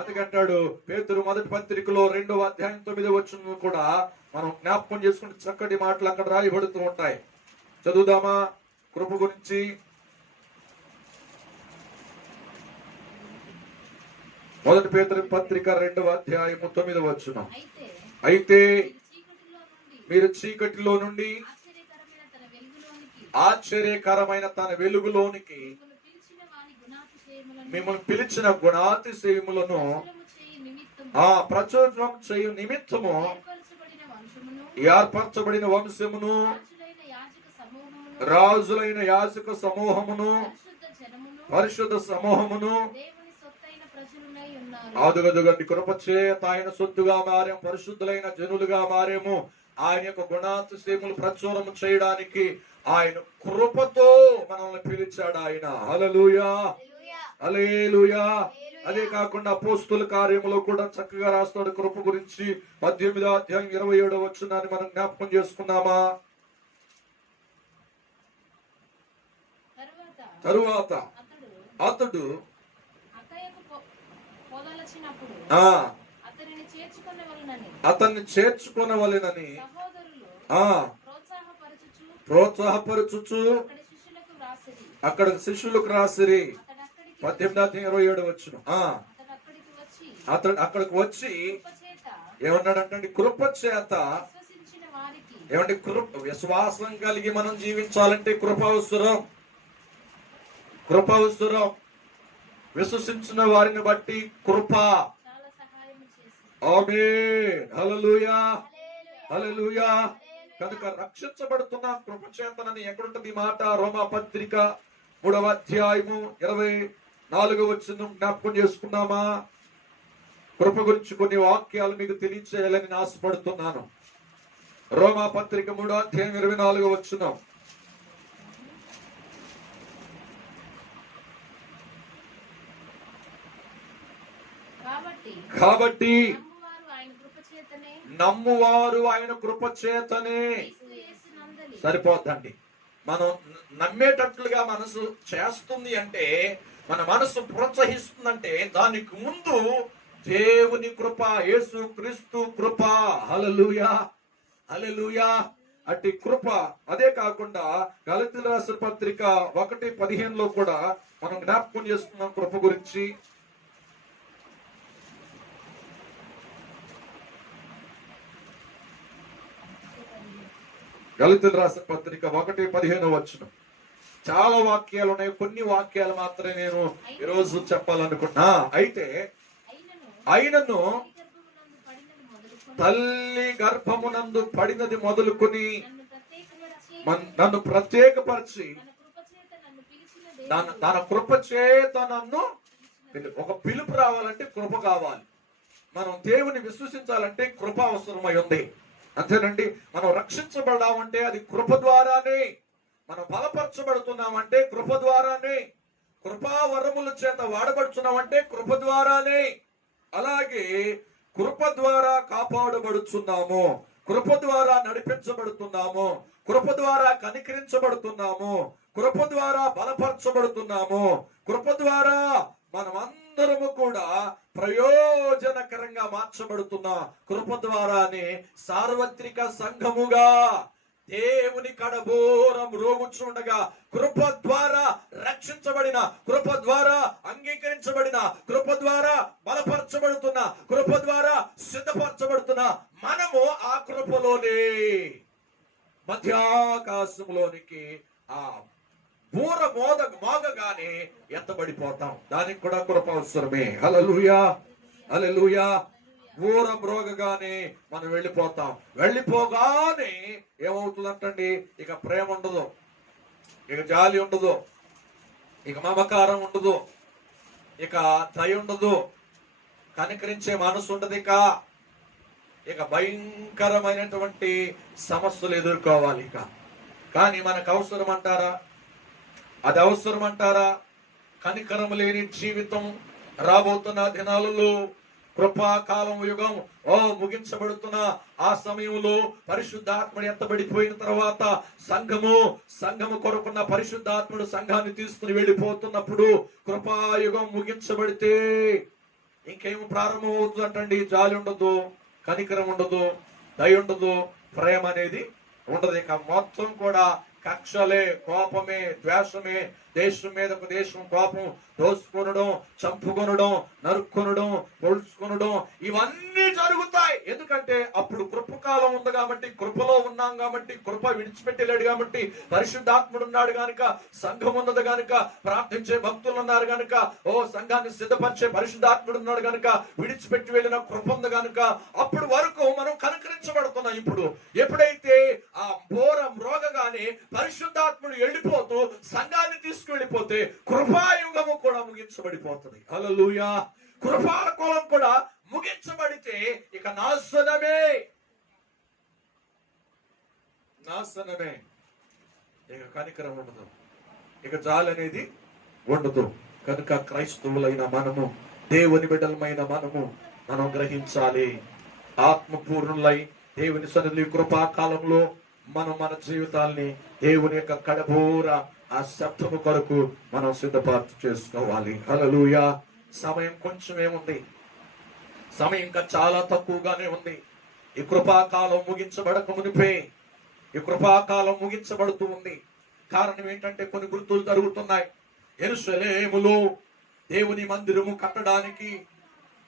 అందుకంటాడు పేతురు మొదటి పత్రికలో 2వ అధ్యాయం 9వ వచనం కూడా మనం జ్ఞాపకం చేసుకుంటే చక్కటి మాటలు అక్కడ రాయబడుతూ ఉంటాయి. చదువుదామా కృప గురించి. మొదటి పేతురు పత్రిక 2వ అధ్యాయం 9వ వచనం. అయితే మీరు చీకటిలో నుండి ఆశ్చర్యకరమైన తన వెలుగులోనికి మిమ్మల్ని పిలిచిన గుణాతిశయములను ప్రచురం చేయు నిమిత్తము ఏర్పరచబడిన వంశమును, రాజులైన యాజక సమూహమును, పరిశుద్ధ సమూహమును. ఆదుగదుగండి, కృప చేత ఆయన సొత్తుగా మారేము, పరిశుద్ధులైన జనులుగా మారేము. ఆయన యొక్క గుణాతిశయములు ప్రచురము చేయడానికి ఆయన కృపతో మనల్ని పిలిచాడు ఆయన. హల్లెలూయా, హల్లెలూయా. అదే కాకుండా అపోస్తుల కార్యములో కూడా చక్కగా రాస్తాడు కృప గురించి. 18వ అధ్యాయం 27వ వచనాన్ని మనం జ్ఞాపకం చేసుకున్నామా? తరువాత అతడు అతన్ని చేర్చుకొనవలెనని ప్రోత్సాహపరచుచు అక్కడ శిష్యులకు రాసిరి. 18-27 వచ్చును. అతడు అక్కడికి వచ్చి ఏమన్నాడంటే కృప చేత ఏమంటే విశ్వాసం కలిగి మనం జీవించాలంటే కృప అవసరం. కృప అవసరం. విశ్వసించిన వారిని బట్టి కృప. ఆమేన్. హల్లెలూయా, హల్లెలూయా. కనుక రక్షించబడుతున్న కృప చేతనని ఎక్కడుంటది మాట? రోమా పత్రిక 3వ అధ్యాయము 24వ వచనం జ్ఞాపకం చేసుకున్నామా? కృప గురించి కొన్ని వాక్యాలు మీకు తెలియచేయాలని ఆశపడుతున్నాను. రోమా పత్రిక 3వ అధ్యాయం 24వ వచనం. కాబట్టి నమ్మువారు ఆయన కృప చేతనే. సరిపోద్దండి. మనం నమ్మేటట్లుగా మనసు చేస్తుంది అంటే, మన మనసు ప్రోత్సహిస్తుందంటే దానికి ముందు దేవుని కృప, యేసు క్రీస్తు కృప. హల్లెలూయా, హల్లెలూయా. అట్టి కృప. అదే కాకుండా గలతీయులకు రాసిన పత్రిక 1:15 కూడా మనం జ్ఞాపకం చేసుకున్నాం కృప గురించి. గలతీయులకు రాసిన పత్రిక 1:15 వచనం. చాలా వాక్యాలు ఉన్నాయి, కొన్ని వాక్యాలు మాత్రమే నేను ఈరోజు చెప్పాలనుకున్నా. అయితే అయినను తల్లి గర్భమునందు పడినది మొదలుకొని నన్ను ప్రత్యేకపరిచి తన కృప చేత నన్ను, ఒక పిలుపు రావాలంటే కృప కావాలి. మనం దేవుని విశ్వసించాలంటే కృప అవసరమై ఉంది. అంతేనండి. మనం రక్షించబడామంటే అది కృప ద్వారానే. మనం బలపరచబడుతున్నామంటే కృప ద్వారానే. కృపా వరముల చేత వాడబడుతున్నామంటే కృప ద్వారానే. అలాగే కృప ద్వారా కాపాడబడుచున్నాము, కృప ద్వారా నడిపించబడుతున్నాము, కృప ద్వారా కనికరించబడుతున్నాము, కృప ద్వారా బలపరచబడుతున్నాము, కృప ద్వారా మనమందరము కూడా ప్రయోజనకరంగా మార్చబడుతున్నా కృప ద్వారానే సార్వత్రిక సంఘముగా దేవుని కడబోరం రోగుచుండగా కృప ద్వారా రక్షించబడిన, కృప ద్వారా అంగీకరించబడిన, కృప ద్వారా బలపరచబడుతున్న, కృప ద్వారా సిద్ధపరచబడుతున్న మనము ఆ కృపలోనే మధ్యాకాశంలోనికి ఆ బూర మోగగానే ఎత్తబడిపోతాం. దానికి కూడా కృప అవసరమే. హల్లెలూయా, హల్లెలూయా. ఊర మ్రోగగానే మనం వెళ్ళిపోతాం. వెళ్ళిపోగానే ఏమవుతుందంటండి? ఇక ప్రేమ ఉండదు, ఇక జాలి ఉండదు, ఇక మమకారం ఉండదు, ఇక దయ ఉండదు, కనికరించే మనసు ఉండదు. ఇక భయంకరమైనటువంటి సమస్యలు ఎదుర్కోవాలి. కానీ మనకు అవసరం అంటారా? అది అవసరం అంటారా? కనికరం లేని జీవితం రాబోతున్న దినాలలో, కృపాకాలం యుగం ముగించబడుతున్న ఆ సమయంలో పరిశుద్ధాత్ముడు ఎత్తబడిపోయిన తర్వాత సంఘము కొరకున్న పరిశుద్ధాత్ముడు సంఘాన్ని తీసుకుని వెళ్ళిపోతున్నప్పుడు కృపాయుగం ముగించబడితే ఇంకేం ప్రారంభం అవుతుంది అంటండి? జాలి ఉండదు, కనికరం ఉండదు, దయ ఉండదు, ప్రేమ అనేది ఉండదు. ఇక మొత్తం కూడా కక్షలే, కోపమే, ద్వేషమే, దేశం మీద ఒక దేశం కోపం, దోసుకొనడం, చంపుకొనడం, నరుక్కొనడం, పొడుచుకొనడం, ఇవన్నీ జరుగుతాయి. ఎందుకంటే అప్పుడు కృపకాలం ఉంది కాబట్టి, కృపలో ఉన్నాం కాబట్టి, కృప విడిచిపెట్టలేడు కాబట్టి, పరిశుద్ధాత్ముడు ఉన్నాడు గనుక, సంఘం ఉన్నది గనుక, ప్రార్థించే భక్తులు ఉన్నారు గనుక, సంఘాన్ని సిద్ధపరిచే పరిశుద్ధాత్ముడు ఉన్నాడు గనుక, విడిచిపెట్టి వెళ్ళిన కృప ఉంది గనుక అప్పుడు వరకు మనం కనుకరించబడుతున్నాం. ఇప్పుడు ఎప్పుడైతే ఆ ఘోరం రోగగానే పరిశుద్ధాత్ముడు వెళ్ళిపోతూ సంఘాన్ని తీసుకువెళ్ళిపోతే కృపాయుగము కూడా ముగించబడిపోతుంది. హల్లెలూయా. కృపాకాలం కూడా ముగించబడితే ఇక నాశనమే, నాశనమే. ఇక కనికరం ఉండదు, ఇక జాలి అనేది ఉండదు. కనుక క్రైస్తవులైన మనము, దేవుని బిడ్డలమైన మనం గ్రహించాలి. ఆత్మపూర్ణులై దేవుని సన్నిధి కృపాకాలంలో మనం మన జీవితాల్ని దేవుని యొక్క కడబోర ఆ శబ్దము కొరకు మనం సిద్ధపాటు చేసుకోవాలి. హల్లెలూయా. సమయం కొంచెమే ఉంది, సమయం ఇంకా చాలా తక్కువగానే ఉంది. ఈ కృపాకాలం ముగించబడక మునిపే ఈ కృపాకాలం ముగించబడుతూ ఉంది. కారణం ఏంటంటే కొన్ని గుర్తులు జరుగుతున్నాయి. యెరూషలేములో దేవుని మందిరము కట్టడానికి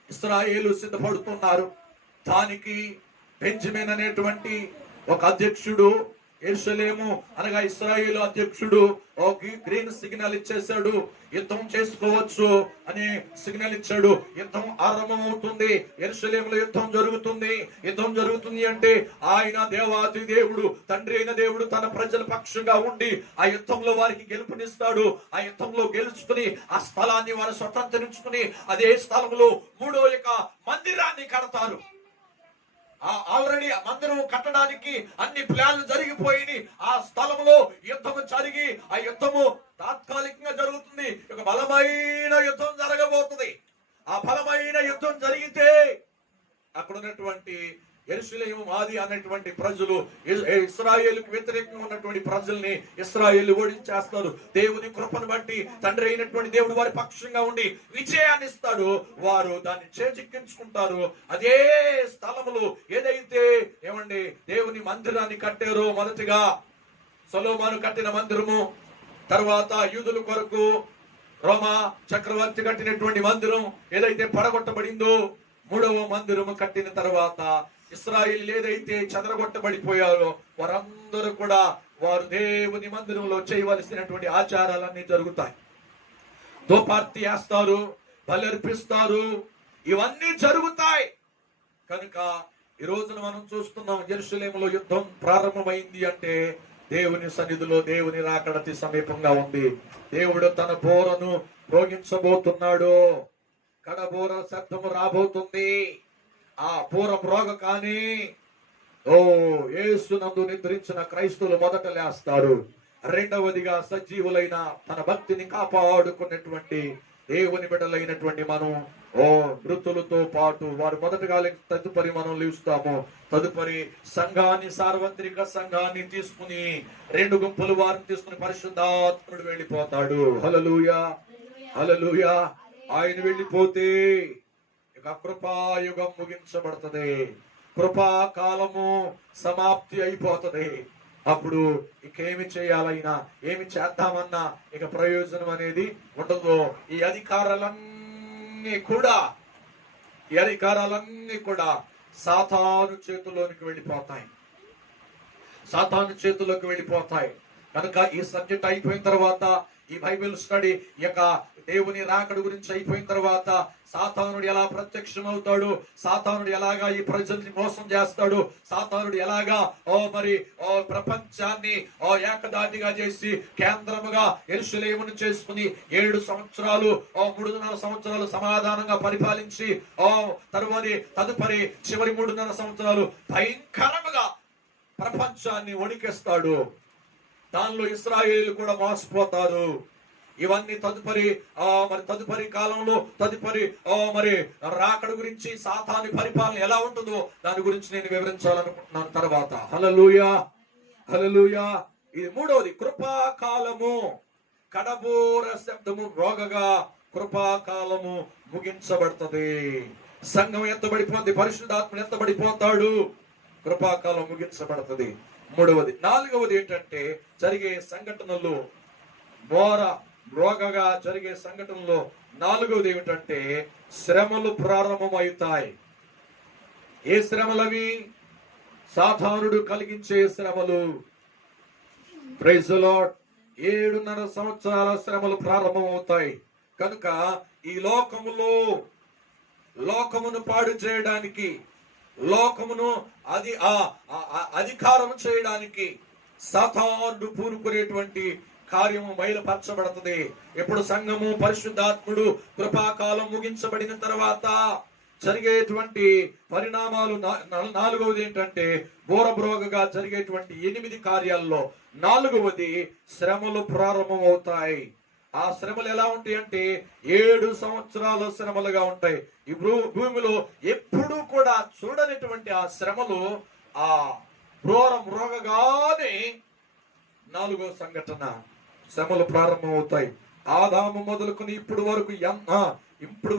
ఇశ్రాయేలు సిద్ధపడుతున్నారు. దానికి బెంజమిన్ అనేటువంటి ఒక అధ్యక్షుడు, యెరూషలేము అనగా ఇశ్రాయేలు అధ్యక్షుడు గ్రీన్ సిగ్నల్ ఇచ్చేశాడు. యుద్ధం చేసుకోవచ్చు అని సిగ్నల్ ఇచ్చాడు. యుద్ధం ఆరంభమవుతుంది. యెరూషలేములో యుద్ధం జరుగుతుంది. యుద్ధం జరుగుతుంది అంటే ఆయన దేవాది దేవుడు, తండ్రి అయిన దేవుడు తన ప్రజల పక్షంగా ఉండి ఆ యుద్ధంలో వారికి గెలుపునిస్తాడు. ఆ యుద్ధంలో గెలుచుకుని ఆ స్థలాన్ని వారు స్వతంత్రించుకుని అదే స్థలంలో మూడో యొక్క మందిరాన్ని కడతారు. ఆల్రెడీ మందిరం కట్టడానికి అన్ని ప్లాన్లు జరిగిపోయి ఆ స్థలంలో యుద్ధము జరిగి ఆ యుద్ధము తాత్కాలికంగా జరుగుతుంది. ఒక బలమైన యుద్ధం జరగబోతుంది. ఆ బలమైన యుద్ధం జరిగితే అక్కడ ఉన్నటువంటి యెరూషలేము మాది అనేటువంటి ప్రజలు, ఇశ్రాయేలుకు వ్యతిరేకంగా ఉన్నటువంటి ప్రజల్ని ఇశ్రాయేలు ఓడించేస్తారు. దేవుని కృపను బట్టి తండ్రి అయినటువంటి దేవుడు వారి పక్షంగా ఉండి విజయాన్ని ఇస్తాడు. వారు దాన్ని చేజిక్కించుకుంటారు. అదే స్థలములు ఏదైతే దేవుని మందిరాన్ని కట్టారో, మొదటిగా సొలొమోను కట్టిన మందిరము, తర్వాత యూదుల కొరకు రోమా చక్రవర్తి కట్టినటువంటి మందిరం ఏదైతే పడగొట్టబడిందో, మూడవ మందిరము కట్టిన తర్వాత ఇశ్రాయేలు ఏదైతే చెదరగొట్టబడిపోయారో వారందరూ కూడా వారు దేవుని మందిరంలో చేయవలసినటువంటి ఆచారాలన్నీ జరుగుతాయి. దోపార్తి వేస్తారు, బలర్పిస్తారు, ఇవన్నీ జరుగుతాయి. కనుక ఈ రోజున మనం చూస్తున్నాం, యెరూషలేములో యుద్ధం ప్రారంభమైంది అంటే దేవుని సన్నిధిలో దేవుని రాకడ అతి సమీపంగా ఉంది. దేవుడు తన బోరను మ్రోగించబోతున్నాడు. కడబోర శబ్దము రాబోతుంది. ఆ పూరం రోగ కానీ యేసునందు నిద్రించిన క్రైస్తవులు మొదట లేస్తారు. రెండవదిగా సజీవులైన తన భక్తిని కాపాడుకున్నటువంటి దేవుని బిడ్డలైనటువంటి మనం మృతులతో పాటు వారు మొదటగా తదుపరి మనం లేస్తాము. తదుపరి సంఘాన్ని, సార్వత్రిక సంఘాన్ని తీసుకుని 2 గుంపులు వారిని తీసుకుని పరిశుద్ధాత్ముడు వెళ్ళిపోతాడు. హల్లెలూయా, హల్లెలూయా. ఆయన వెళ్ళిపోతే ఇక కృపాయుగం ముగించబడుతుంది. కృపాకాలము సమాప్తి అయిపోతుంది. అప్పుడు ఇంకేమి చేయాలైనా, ఏమి చేద్దామన్నా ఇక ప్రయోజనం అనేది ఉండదు. ఈ అధికారాలన్నీ కూడా సాతాను చేతుల్లోకి వెళ్ళిపోతాయి. సాతాను చేతుల్లోకి వెళ్ళిపోతాయి. కనుక ఈ సబ్జెక్ట్ అయిపోయిన తర్వాత, ఈ బైబిల్ స్టడీ యొక్క దేవుని రాకడ గురించి అయిపోయిన తర్వాత, సాతానుడు ఎలా ప్రత్యక్షమవుతాడు, సాతానుడు ఎలాగా ఈ ప్రజల్ని మోసం చేస్తాడు, సాతానుడు ఎలాగా ప్రపంచాన్ని ఏకదాటిగా చేసి కేంద్రముగా యెరూషలేమును చేసుకుని 7 సంవత్సరాలు 3.5 సంవత్సరాలు సమాధానంగా పరిపాలించి తదుపరి చివరి 3.5 సంవత్సరాలు భయంకరముగా ప్రపంచాన్ని వణికిస్తాడు. దానిలో ఇశ్రాయేలు కూడా మోసపోతారు. ఇవన్నీ తదుపరి కాలంలో రాకడ గురించి, సాతాను పరిపాలన ఎలా ఉంటుందో దాని గురించి నేను వివరించాలనుకుంటున్నాను తర్వాత. హల్లెలూయా, హల్లెలూయా. ఇది మూడవది, కృపాకాలము. కడబోర శబ్దము రోగగా కృపాకాలము ముగించబడుతుంది. సంఘం ఎత్తబడిపోతుంది, పరిశుద్ధాత్ముడు ఎత్తబడిపోతాడు, కృపాకాలం ముగించబడుతుంది. మూడవది. నాలుగవది ఏంటంటే జరిగే సంఘటనలు, రోగగా జరిగే సంఘటనలో నాలుగవది ఏమిటంటే శ్రమలు ప్రారంభమవుతాయి. ఏ శ్రమలవి? సాతానుడు కలిగించే శ్రమలు. Praise the lord. 7.5 సంవత్సరాల శ్రమలు ప్రారంభమవుతాయి. కనుక ఈ లోకమును పాడు చేయడానికి, లోకమును అధికారం చేయడానికి సాతానుడు పూనుకునేటువంటి కార్యము బయలుపరచబడుతుంది. ఎప్పుడు సంఘము, పరిశుద్ధాత్ముడు కృపాకాలం ముగించబడిన తర్వాత జరిగేటువంటి పరిణామాలు. నాలుగవది ఏంటంటే బోరబ్రోగగా జరిగేటువంటి 8 కార్యాల్లో నాలుగవది శ్రమలు ప్రారంభమవుతాయి. ఆ శ్రమలు ఎలా ఉంటాయి అంటే 7 సంవత్సరాల శ్రమలుగా ఉంటాయి. ఈ భూమిలో ఎప్పుడూ కూడా చూడనటువంటి ఆ శ్రమలు ఆ రోగగానే 4వ సంఘటన శ్రమలు ప్రారంభమవుతాయి. ఆదాము మొదలుకుని ఇప్పుడు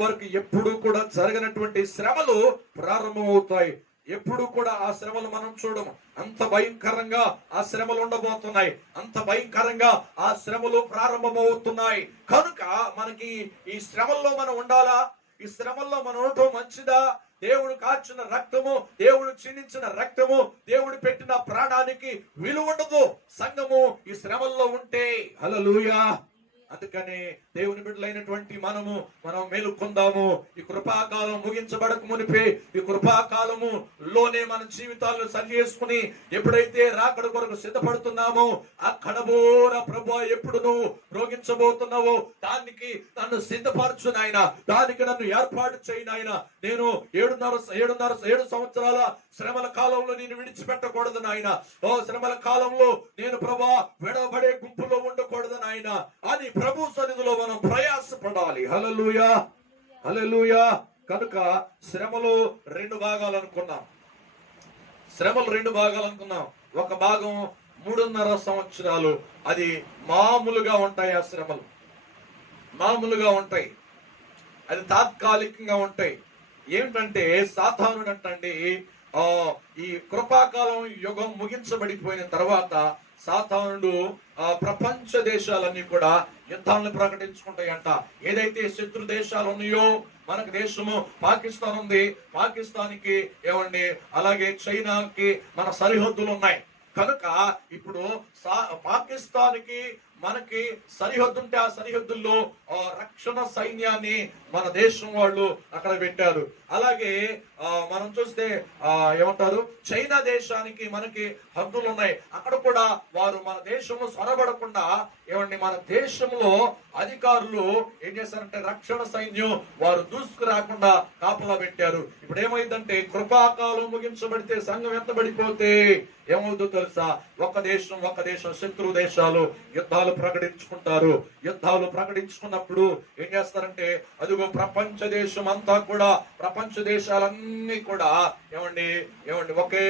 వరకు ఎప్పుడు కూడా జరగనటువంటి శ్రమలు ప్రారంభమవుతాయి. ఎప్పుడు కూడా ఆ శ్రమలు మనం చూడము. అంత భయంకరంగా ఆ శ్రమలు ఉండబోతున్నాయి, అంత భయంకరంగా ఆ శ్రమలు ప్రారంభమవుతున్నాయి. కనుక మనకి ఈ శ్రమల్లో మనం ఉండాలా? ఈ శ్రమల్లో మనం ఉండటం మంచిదా? దేవుడు కార్చిన రక్తము, దేవుడు చిందించిన రక్తము, దేవుడు పెట్టిన ప్రాణానికి విలువ ఉండదు సంఘము ఈ శ్రమల్లో ఉంటే. హల్లెలూయా. అందుకని దేవుని బిడ్డలైనటువంటి మనం మేలుకొందాము. ఈ కృపాకాలం ముగించబడక మునిపే, ఈ కృపాకాలము లోనే మన జీవితాలను సరి చేసుకుని ఎప్పుడైతే రాకడ కొరకు సిద్ధపడుతున్నామో, ఆ కడబోర ప్రభువా ఎప్పుడు నువ్వు రోగించబోతున్నావో దానికి నన్ను సిద్ధపరచు నాయన, దానికి నన్ను ఏర్పాటు చేయి నాయన. నేను 7 సంవత్సరాల శ్రమల కాలంలో నేను విడిచిపెట్టకూడదు నాయన. ఓ శ్రమల కాలంలో నేను ప్రభువా విడవబడే గుంపులో ఉండకూడదు నాయన అని ప్రభు సన్నిధిలో మనం ప్రయాసపడాలి. హల్లెలూయా, హల్లెలూయా. కనుక శ్రమలు 2 భాగాలు అనుకున్నాం. ఒక భాగం 3.5 సంవత్సరాలు, అది మామూలుగా ఉంటాయి. ఆ శ్రమలు మామూలుగా ఉంటాయి, అది తాత్కాలికంగా ఉంటాయి. ఏమిటంటే సాతానుడు అంటండి, ఈ కృపాకాలం యుగం ముగించబడిపోయిన తర్వాత సాతానుడు ప్రపంచ దేశాలన్నీ కూడా యుద్ధాలను ప్రకటించుకుంటాయంట. ఏదైతే శత్రు దేశాలు ఉన్నాయో, మనకు దేశము పాకిస్తాన్ ఉంది, పాకిస్తాన్కి ఏమండి అలాగే చైనాకి మన సరిహద్దులు ఉన్నాయి. కనుక ఇప్పుడు పాకిస్తాన్కి మనకి సరిహద్దు ఉంటే ఆ సరిహద్దుల్లో రక్షణ సైన్యాన్ని మన దేశం వాళ్ళు అక్కడ పెట్టారు. అలాగే మనం చూస్తే ఏమంటారు, చైనా దేశానికి మనకి హద్దులు ఉన్నాయి. అక్కడ కూడా వారు మన దేశంలో సొరబడకుండా ఏమండి మన దేశంలో అధికారులు ఏం చేశారంటే రక్షణ సైన్యం వారు దూసుకురాకుండా కాపలా పెట్టారు. ఇప్పుడు ఏమైందంటే కృపాకాలం ముగించబడితే సంఘం ఎంత పడిపోతే ఏమవుతుందో తెలుసా? ఒక దేశం శత్రు దేశాలు యుద్ధాలు ప్రకటించుకుంటారు. యుద్ధాలు ప్రకటించుకున్నప్పుడు ఏం చేస్తారంటే అదిగో ప్రపంచ దేశం అంతా కూడా, ప్రపంచ దేశాలన్నీ కూడా ఏమండి ఒకే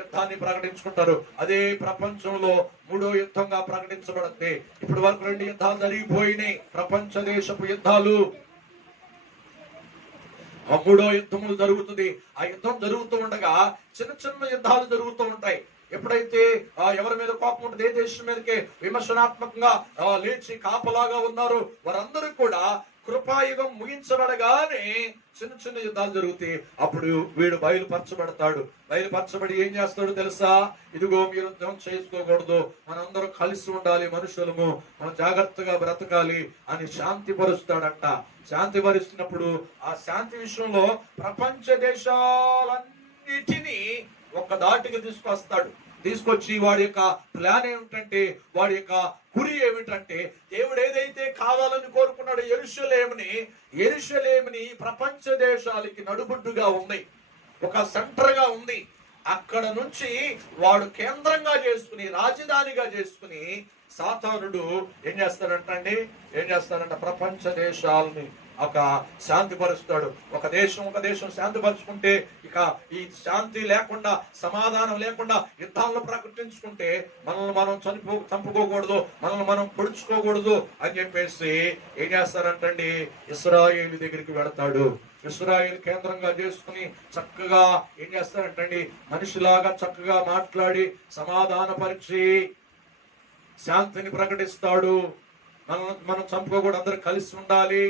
యుద్ధాన్ని ప్రకటించుకుంటారు. అదే ప్రపంచంలో 3వ యుద్ధంగా ప్రకటించబడుతుంది. ఇప్పటి వరకు 2 యుద్ధాలు జరిగిపోయినాయి, ప్రపంచ దేశపు యుద్ధాలు. ఆ 3వ యుద్ధములు జరుగుతుంది. ఆ యుద్ధం జరుగుతూ ఉండగా చిన్న యుద్ధాలు జరుగుతూ ఉంటాయి. ఎప్పుడైతే ఎవరి మీద కోపం ఉంటుంది, ఏ దేశం మీదకి విమర్శనాత్మకంగా లేచి కాపలాగా ఉన్నారు వారందరూ కూడా కృపాయుగం ముగించబడగానే చిన్న యుద్ధాలు జరుగుతాయి. అప్పుడు వీడు బయలుపరచబడి ఏం చేస్తాడు తెలుసా? ఇదిగో మీరు యుద్ధం చేసుకోకూడదు, మనందరం కలిసి ఉండాలి, మనుషులము మనం జాగ్రత్తగా బ్రతకాలి అని శాంతి పరుస్తాడంట. శాంతి పరుస్తున్నప్పుడు ఆ శాంతి విషయంలో ప్రపంచ దేశాలన్నిటినీ ఒక దాటికి తీసుకొచ్చి వాడి యొక్క ప్లాన్ ఏమిటంటే, వాడి యొక్క గురి ఏమిటంటే, దేవుడు ఏదైతే కావాలని కోరుకున్నాడు యెరూషలేముని ప్రపంచ దేశాలకి నడుబొడ్డుగా ఉంది, ఒక సెంటర్ గా ఉంది. అక్కడ నుంచి వాడు కేంద్రంగా చేసుకుని, రాజధానిగా చేసుకుని సాతానుడు ఏం చేస్తాడంట ప్రపంచ దేశాలని ఒక శాంతిపరుస్తాడు. ఒక దేశం శాంతిపరుచుకుంటే ఇక ఈ శాంతి లేకుండా, సమాధానం లేకుండా యుద్ధాలను ప్రకటించుకుంటే మనల్ని మనం చంపుకోకూడదు, మనల్ని మనం పొడుచుకోకూడదు అని చెప్పేసి ఏం చేస్తారంటండి, ఇశ్రాయేలు దగ్గరికి వెళతాడు. ఇశ్రాయేలు కేంద్రంగా చేసుకుని చక్కగా ఏం చేస్తారంటండి, మనిషిలాగా చక్కగా మాట్లాడి సమాధానపరిచి శాంతిని ప్రకటిస్తాడు. మనం చంపుకోకూడదు, అందరూ కలిసి ఉండాలి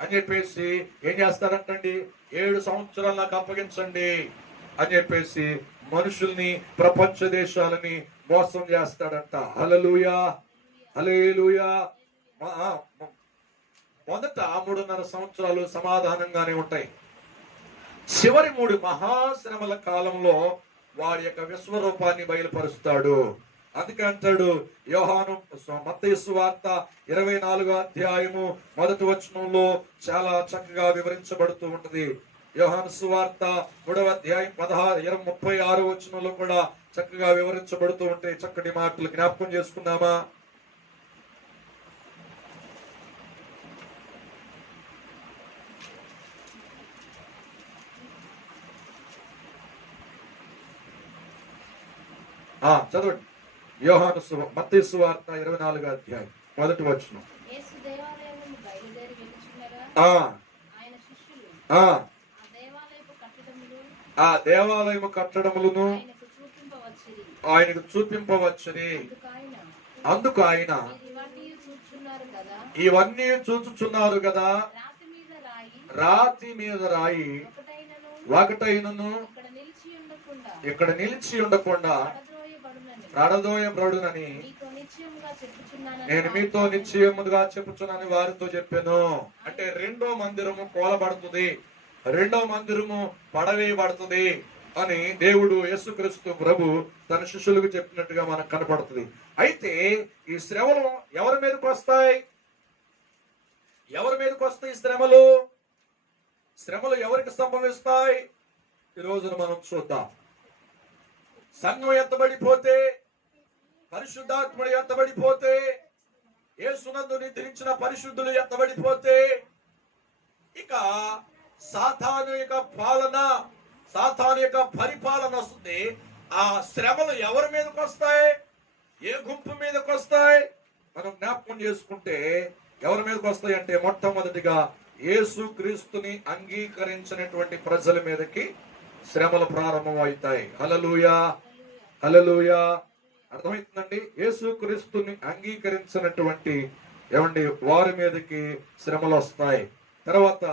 అని చెప్పేసి ఏం చేస్తారంటండి, 7 సంవత్సరాలు నాకు అప్పగించండి అని చెప్పేసి మనుషుల్ని, ప్రపంచ దేశాలని మోసం చేస్తాడంట. హల్లెలూయా, హల్లెలూయా. మొదట 3.5 సంవత్సరాలు సమాధానంగానే ఉంటాయి. చివరి 3 మహాశ్రమల కాలంలో వారి యొక్క విశ్వరూపాన్ని బయలుపరుస్తాడు. అందుకే అంటాడు యోహాను, మత్తయి సువార్త 24వ అధ్యాయము 1వ వచనంలో చాలా చక్కగా వివరించబడుతూ ఉంటది. యోహాను సువార్త 3వ అధ్యాయం 36వ వచనంలో కూడా చక్కగా వివరించబడుతూ ఉంటాయి. చక్కటి మాటలు జ్ఞాపకం చేసుకుందామా? చదవండి. యోహాను మత్తయి సువార్త 24వ అధ్యాయం 1వ వచనం. ఆ దేవాలయము కట్టడములను ఆయనకు చూపింపవచ్చిరి. ఆయనకు చూపింపవచ్చని అందుకు ఆయన ఇవన్నీ చూచున్నారు కదా, ఇవన్నీ చూచుచున్నారు కదా, రాతి మీద రాయి రాతి మీద రాయి ఒకటైనను ఇక్కడ నిలిచి ఉండకుండా పడదోయబడునని నేను మీతో నిశ్చయముగా చెప్పుచున్నాను వారితో చెప్పాను. అంటే రెండో మందిరము కోలబడుతుంది, రెండో మందిరము పడవేయబడుతుంది అని దేవుడు యేసుక్రీస్తు ప్రభు తన శిష్యులకు చెప్పినట్టుగా మనకు కనపడుతుంది. అయితే ఈ శ్రమలు ఎవరి మీదకి వస్తాయి? ఎవరి మీదకి వస్తాయి శ్రమలు? శ్రమలు ఎవరికి సంభవిస్తాయి? ఈ రోజున మనం చూద్దాం. సంఘం ఎత్తబడిపోతే, పరిశుద్ధాత్ముడు ఎత్తబడిపోతే, యేసునందు నిద్రించిన పరిశుద్ధులు ఎత్తబడిపోతే, ఇక సాతాను యొక్క పాలన, సాతాను యొక్క పరిపాలన వస్తుంది. ఆ శ్రమలు ఎవరి మీదకి వస్తాయి? ఏ గుంపు మీదకి వస్తాయి? మనం జ్ఞాపకం చేసుకుంటే ఎవరి మీదకి వస్తాయి అంటే మొట్టమొదటిగా యేసు క్రీస్తుని అంగీకరించినటువంటి ప్రజల మీదకి శ్రమలు ప్రారంభం అవుతాయి. హల్లెలూయా, హల్లెలూయా. అర్థమవుతుందండి? యేసు క్రీస్తుని అంగీకరించినటువంటి వారి మీదకి శ్రమలు వస్తాయి. తర్వాత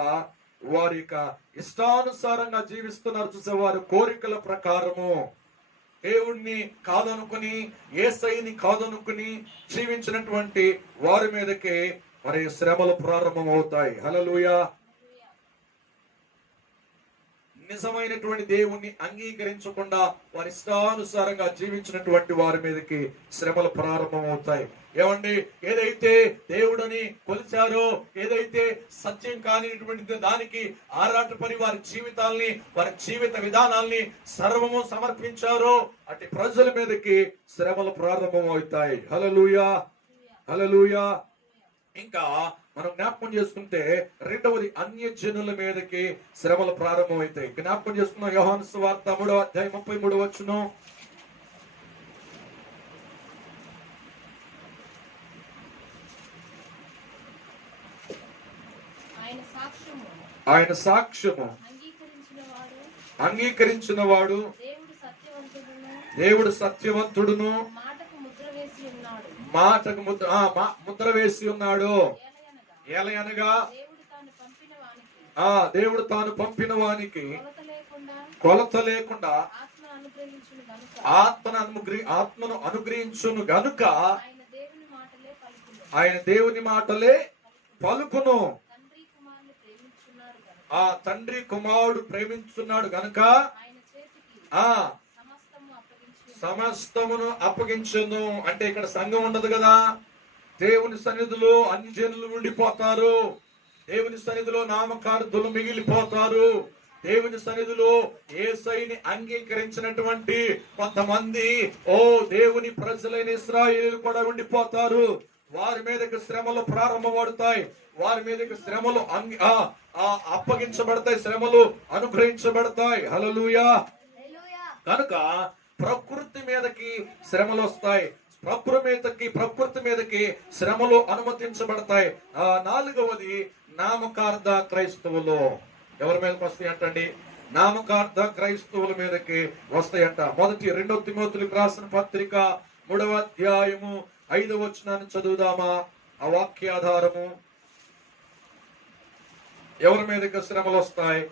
వారి యొక్క ఇష్టానుసారంగా జీవిస్తున్నారు చూసే, వారి కోరికల ప్రకారము దేవుణ్ణి కాదనుకుని, యేసయ్యని కాదనుకుని జీవించినటువంటి వారి మీదకి మరి శ్రమలు ప్రారంభం అవుతాయి. హల్లెలూయా. నిజమైనటువంటి దేవుణ్ణి అంగీకరించకుండా వారి ఇష్టానుసారంగా జీవించినటువంటి వారి మీదకి శ్రమలు ప్రారంభం అవుతాయి. ఏదైతే దేవుడని కొలిచారో, ఏదైతే సత్యం కానిటువంటి దానికి ఆరాటపడి వారి జీవితాల్ని, వారి జీవిత విధానాల్ని సర్వము సమర్పించారో అట్టి ప్రజల మీదకి శ్రమలు ప్రారంభం అవుతాయి. హల్లెలూయా, హల్లెలూయా. ఇంకా మనం జ్ఞాపకం చేసుకుంటే రెండవది అన్యజనుల మీదకి శ్రమలు ప్రారంభం అవుతాయి. జ్ఞాపకం చేసుకున్నాం యోహాను సువార్త 3వ అధ్యాయం 33వ వచనం. ఆయన సాక్ష్యము అంగీకరించిన వాడు దేవుడు సత్యవంతుడును మాటకు ముద్ర వేసి ఉన్నాడు. ఎలయనగా దేవుడు తాను పంపిన వానికి కొలత లేకుండా ఆత్మను అనుగ్రహించును గనుక ఆయన దేవుని మాటలే పలుకును. ఆ తండ్రి కుమారుడు ప్రేమించున్నాడు గనుక సమస్తమును అప్పగించును. అంటే ఇక్కడ సంఘం ఉండదు కదా, దేవుని సన్నిధిలో అన్ని జనులు ఉండిపోతారు. దేవుని సన్నిధిలో నామకార్థులు మిగిలిపోతారు. దేవుని సన్నిధిలో యేసయ్యని అంగీకరించినటువంటి కొంతమంది దేవుని ప్రజలైన ఇశ్రాయేలీయులు కూడా ఉండిపోతారు. వారి మీదకి శ్రమలు ప్రారంభమవుతాయి. వారి మీదకి శ్రమలు అప్పగించబడతాయి, శ్రమలు అనుగ్రహించబడతాయి. హల్లెలూయా. కనుక ప్రకృతి మీదకి శ్రమలు వస్తాయి, ప్రకృతి మీదకి శ్రమలు అనుమతించబడతాయి. నాలుగవది నామకార్థ క్రైస్తవులు ఎవరి మీదకి వస్తాయి అంటండి? నామకార్థ క్రైస్తవుల మీదకి వస్తాయంట. మొదటి 2 తిమోతిలకు రాసిన పత్రిక 3వ అధ్యాయము 5వ వచనాన్ని చదువుదామా? ఆ వాక్యాధారము ఎవరి మీదకి శ్రమలు వస్తాయి?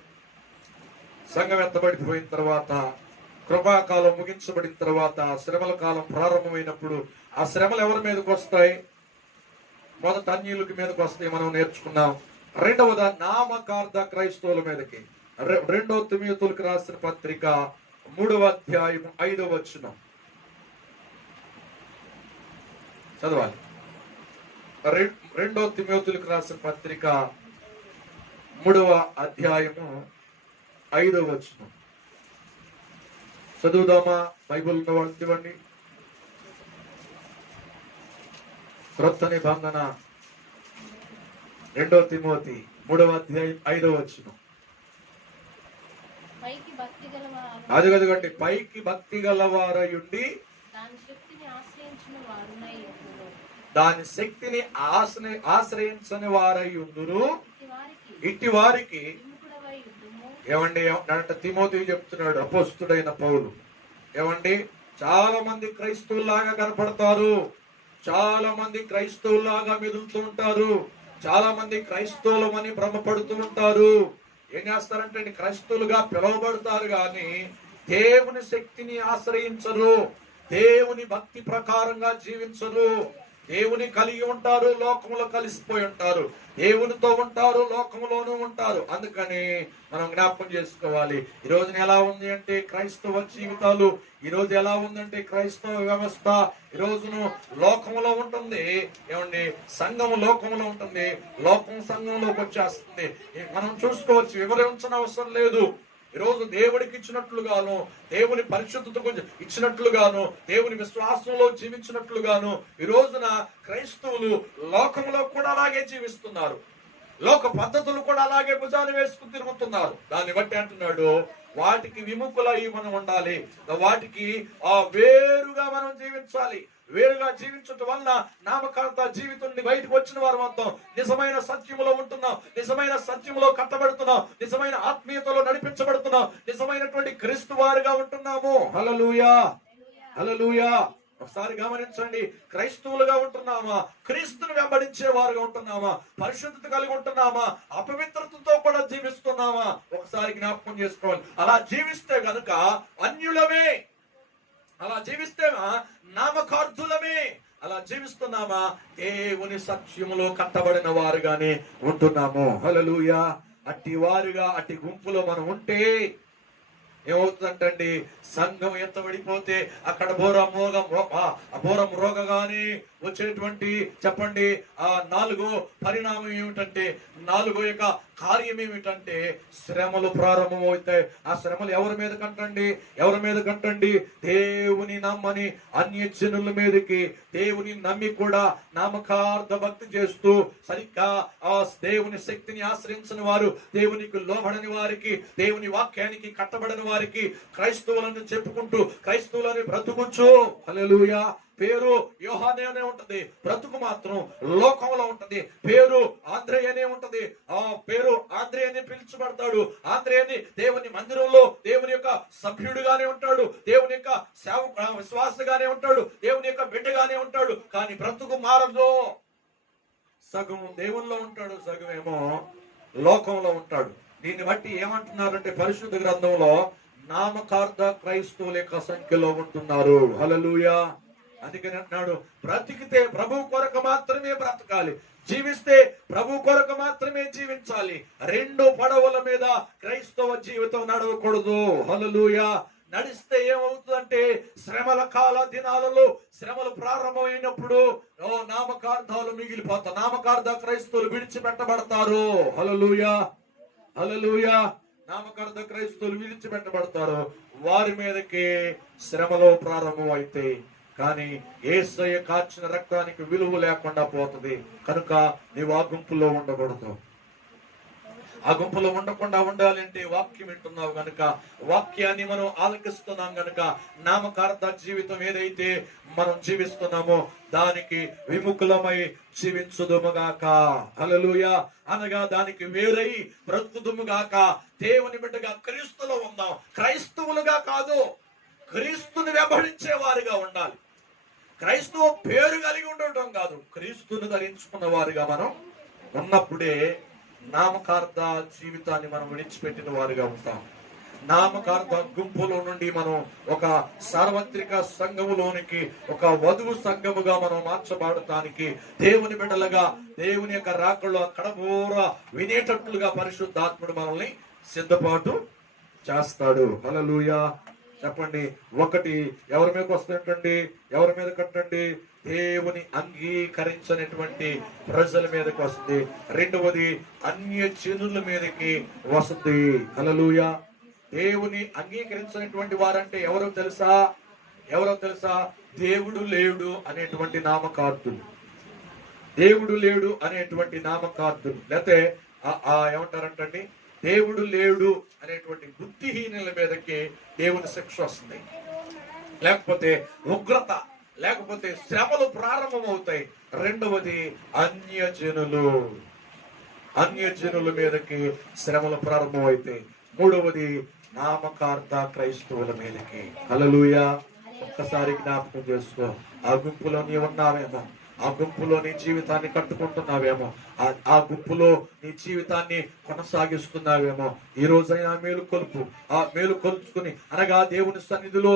సంఘం ఎత్తబడిపోయిన తర్వాత, కృపాకాలం ముగించబడిన తర్వాత, శ్రమల కాలం ప్రారంభమైనప్పుడు ఆ శ్రమలు ఎవరి మీదకి వస్తాయి? మొదట అన్యులకి మీదకి వస్తాయి, మనం నేర్చుకున్నాం. రెండవది నామకార్థ క్రైస్తవుల మీదకి. 2 తిమోతిలకు రాసిన పత్రిక 3వ అధ్యాయం 5వ వచనం చదవాలి. 2 తిమోతిలకు రాసిన పత్రిక 3వ అధ్యాయము 5వ వచనం చదువుదామా? బైబిల్ ఉన్న వాళ్ళు ఇవ్వండి. క్రొత్త నిబంధన 2 తిమోతి 3వ అధ్యాయం 5వ వచనం. అదిగదిగండి, పైకి భక్తి గలవారయుండి దాని శక్తిని ఆశ్రయించని వారై ఉందురు. ఇట్టి వారికి ఏమండి ఏమంటే తిమోతికి చెప్తున్నాడు అపోస్తుడైన పౌలు, ఏమండి చాలా మంది క్రైస్తవులాగా కనపడతారు, చాలా మంది క్రైస్తవులాగా మెదులుతూ ఉంటారు, చాలా మంది క్రైస్తవులమని భ్రమపడుతూ ఉంటారు. ఏం చేస్తారంటే క్రైస్తవులుగా పిలువబడతారు కానీ దేవుని శక్తిని ఆశ్రయించరు, దేవుని భక్తి ప్రకారంగా జీవించరు. దేవుని కలిగి ఉంటారు, లోకంలో కలిసిపోయి ఉంటారు. దేవునితో ఉంటారు, లోకంలోనూ ఉంటారు. అందుకని మనం జ్ఞాపకం చేసుకోవాలి. ఈ రోజున ఎలా ఉంది అంటే క్రైస్తవ జీవితాలు, ఈ రోజు ఎలా ఉందంటే క్రైస్తవ వ్యవస్థ ఈ రోజును లోకంలో ఉంటుంది. ఏమండి సంఘం లోకంలో ఉంటుంది, లోకం సంఘంలోకి వచ్చేస్తుంది. మనం చూసుకోవచ్చు, వివరించిన అవసరం లేదు. ఈరోజు దేవుడికి ఇచ్చినట్లుగాను, దేవుని పరిశుద్ధతకు ఇచ్చినట్లుగాను, దేవుని విశ్వాసంలో జీవించినట్లుగాను ఈ రోజున క్రైస్తవులు లోకంలో కూడా అలాగే జీవిస్తున్నారు. లోక పద్ధతులు కూడా అలాగే భుజాలు వేసుకుని తిరుగుతున్నారు. దాన్ని బట్టి అంటున్నాడు, వాటికి విముఖులై మనం ఉండాలి, వాటికి వేరుగా మనం జీవించాలి. వేరుగా జీవించటం వలన నామకాంత జీవితం నుండి బయటకు వచ్చిన వారు మొత్తం నిజమైన సత్యములో ఉంటున్నాం, నిజమైన సత్యములో కట్టబడుతున్నాం, నిజమైన ఆత్మీయతలో నడిపించబడుతున్నాం, నిజమైనటువంటి క్రీస్తు వారుగా ఉంటున్నాము. హల్లెలూయా, హల్లెలూయా. ఒకసారి గమనించండి, క్రైస్తవులుగా ఉంటున్నామా, క్రీస్తుని వెంబడించే వారుగా ఉంటున్నామా, పరిశుద్ధత కలిగి ఉంటున్నామా, అపవిత్రతతో కూడా జీవిస్తున్నామా? ఒకసారి జ్ఞాపకం చేసుకోవాలి. అలా జీవిస్తే గనుక అన్యులమే, అలా జీవిస్తే నామకార్థులమే. అలా జీవిస్తున్నామా, దేవుని సత్యములో కట్టబడిన వారుగానే ఉంటున్నాము. హల్లెలూయా. అట్టి వారుగా అట్టి గుంపులో మనం ఉంటే ఏమవుతుందంటండి, సంఘం ఎత్తబడిపోతే అక్కడ బోరం రోగగానే వచ్చేటువంటి చెప్పండి ఆ నాలుగో పరిణామం ఏమిటంటే, నాలుగో యొక్క కార్యం ఏమిటంటే శ్రమలు ప్రారంభమవుతాయి. ఆ శ్రమలు ఎవరి మీద కంటండి, ఎవరి మీద కంటండి? దేవుని నమ్మని అన్యజనుల మీదకి. దేవుని నమ్మి కూడా నామకార్థ భక్తి చేస్తూ సరిగ్గా ఆ దేవుని శక్తిని ఆశ్రయించిన వారు, దేవునికి లోబడని వారికి, దేవుని వాక్యానికి కట్టబడని వారికి క్రైస్తవులను చెప్పుకుంటూ క్రైస్తవులని బ్రతుకుచ్చు. హల్లెలూయా. పేరు యోహానే అనే ఉంటది, బ్రతుకు మాత్రం లోకంలో ఉంటది. పేరు ఆంద్రేయ అనే ఉంటది, ఆ పేరు ఆంద్రేయ అని పిలుచబడతాడు. ఆంద్రేయ అని దేవుని మందిరంలో దేవుని యొక్క సభ్యుడుగానే ఉంటాడు, దేవుని యొక్క విశ్వాసగానే ఉంటాడు, దేవుని యొక్క బిడ్డగానే ఉంటాడు. కానీ బ్రతుకు మారదు. సగం దేవుల్లో ఉంటాడు, సగమేమో లోకంలో ఉంటాడు. దీన్ని బట్టి ఏమంటున్నారంటే పరిశుద్ధ గ్రంథంలో నామకార్థ క్రైస్తవుల యొక్క సంఖ్యలో ఉంటున్నారు. హల్లెలూయా. అందుకని అంటున్నాడు, బ్రతికితే ప్రభు కొరకు మాత్రమే బ్రతకాలి, జీవిస్తే ప్రభు కొరకు మాత్రమే జీవించాలి. రెండు పడవల మీద క్రైస్తవ జీవితం నడవకూడదు. హల్లెలూయా. నడిస్తే ఏమవుతుందంటే శ్రమల కాల దినాలలో శ్రమలు ప్రారంభమైనప్పుడు నామకార్థాలు మిగిలిపోతాయి, నామకార్థ క్రైస్తవులు విడిచిపెట్టబడతారు. హల్లెలూయా, హల్లెలూయా. నామకార్థ క్రైస్తవులు విడిచిపెట్టబడతారు, వారి మీదకి శ్రమలో ప్రారంభం అయితే. కానీ యేసయ్య కార్చిన రక్తానికి విలువ లేకుండా పోతుంది. కనుక నీవు ఆ గుంపులో ఉండకూడదు. ఆ గుంపులో ఉండకుండా ఉండాలంటే వాక్యం వింటున్నావు గనుక, వాక్యాన్ని మనం ఆలకిస్తున్నాం గనుక, నామకార్థ జీవితం ఏదైతే మనం జీవిస్తున్నామో దానికి విముఖులమై జీవించుదుముగాక. హల్లెలూయా. అనగా దానికి వేరై బ్రతుకుదుముగాక. దేవుని బిడ్డగా క్రీస్తులో ఉందాం, క్రైస్తవులుగా కాదు, క్రీస్తుని వెంబడించే వారిగా ఉండాలి. క్రైస్తవ పేరు కలిగి ఉండటం కాదు, క్రీస్తుని ధరించుకున్న వారిగా మనం ఉన్నప్పుడే నామకార్థ జీవితాన్ని మనం విడిచిపెట్టిన వారిగా ఉంటాం. నామకార్థ గుంపులో నుండి మనం ఒక సార్వత్రిక సంఘములోనికి, ఒక వధువు సంఘముగా మనం మార్చబడటానికి, దేవుని బిడ్డలుగా దేవుని యొక్క రాకల్లో కడబోర వినేటట్లుగా పరిశుద్ధాత్ముడు మనల్ని సిద్ధపాటు చేస్తాడు. హల్లెలూయా. చెప్పండి. ఒకటి ఎవరి మీదకి వస్తుందండి, ఎవరి మీద కట్టండి? దేవుని అంగీకరించినటువంటి ప్రజల మీదకి వస్తుంది. రెండవది అన్యజనుల మీదకి వస్తుంది. హల్లెలూయా. దేవుని అంగీకరించినటువంటి వారంటే ఎవరో తెలుసా? ఎవరో తెలుసా? దేవుడు లేడు అనేటువంటి నామకార్థులు, దేవుడు లేడు అనేటువంటి నామకార్థులు. లేకపోతే ఏమంటారంటండి, దేవుడు లేడు అనేటువంటి బుద్ధిహీనుల మీదకి దేవుని శిక్ష వస్తుంది, లేకపోతే ఉగ్రత, లేకపోతే శ్రమలు ప్రారంభమవుతాయి. రెండవది అన్యజనుల మీదకి శ్రమలు ప్రారంభమవుతాయి. మూడవది నామకార్థ క్రైస్తవుల మీదకి. హల్లెలూయా. ఒక్కసారి జ్ఞాపకం చేసుకో, ఆ గుంపులో నీ ఉన్నావేమో, ఆ గుంపులో నీ జీవితాన్ని కట్టుకుంటున్నావేమో, ఆ గుంపులో నీ జీవితాన్ని కొనసాగిస్తున్నావేమో. ఈ రోజైనా మేలుకొల్పు, ఆ మేలుకొల్పుకుని అనగా దేవుని సన్నిధిలో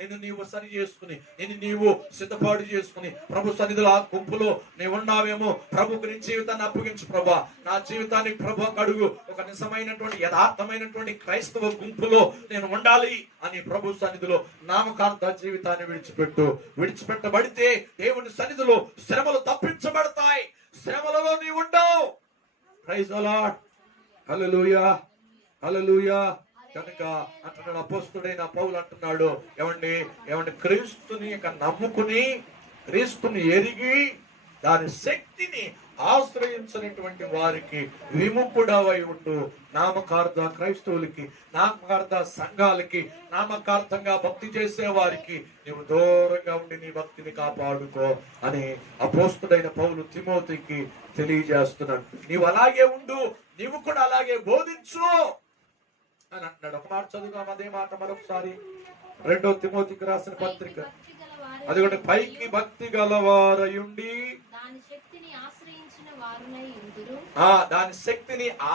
నిన్ను నీవు సరి చేసుకుని, నిన్ను నీవు సిద్ధపాటు చేసుకుని ప్రభు సన్నిధిలో ఆ గుంపులో నీవు ఉన్నావేమో. ప్రభుకు నీ జీవితాన్ని అప్పగించు. ప్రభా, నా జీవితాన్ని ప్రభు అడుగు, ఒక నిజమైనటువంటి యథార్థమైనటువంటి క్రైస్తవ గుంపులో నేను ఉండాలి అని ప్రభు సన్నిధిలో నామకార్థ జీవితాన్ని విడిచిపెట్టబడితే దేవుని సన్నిధిలో శ్రమలు తప్పించబడతాయి. శ్రమలలో నీ ఉండవు. Praise the Lord. హల్లెలూయా, హల్లెలూయా. కనుక అంటున్నాడు అపోస్తలుడైన పౌలు అంటున్నాడు, ఏమండి క్రీస్తుని నమ్ముకుని, క్రీస్తుని ఎరిగి దాని శక్తిని ఆశ్రయించినటువంటి వారికి విముఖుడవై ఉండు. నామకార్థ క్రైస్తవులకి, నామకార్థ సంఘాలకి, నామకార్థంగా భక్తి చేసే వారికి నీవు దూరంగా ఉండి నీ భక్తిని కాపాడుకో అని అపోస్తలుడైన పౌలు తిమోతికి తెలియజేస్తున్నాడు. నీవు అలాగే ఉండు, నీవు కూడా అలాగే బోధించు అని అంటున్నాడు. ఒక మాట చదువుదాం, అదే మాట మరొకసారి. 2 తిమోతికి రాసిన పత్రిక, అదిగోండి, పైకి భక్తి గలవారయుండి దాని శక్తిని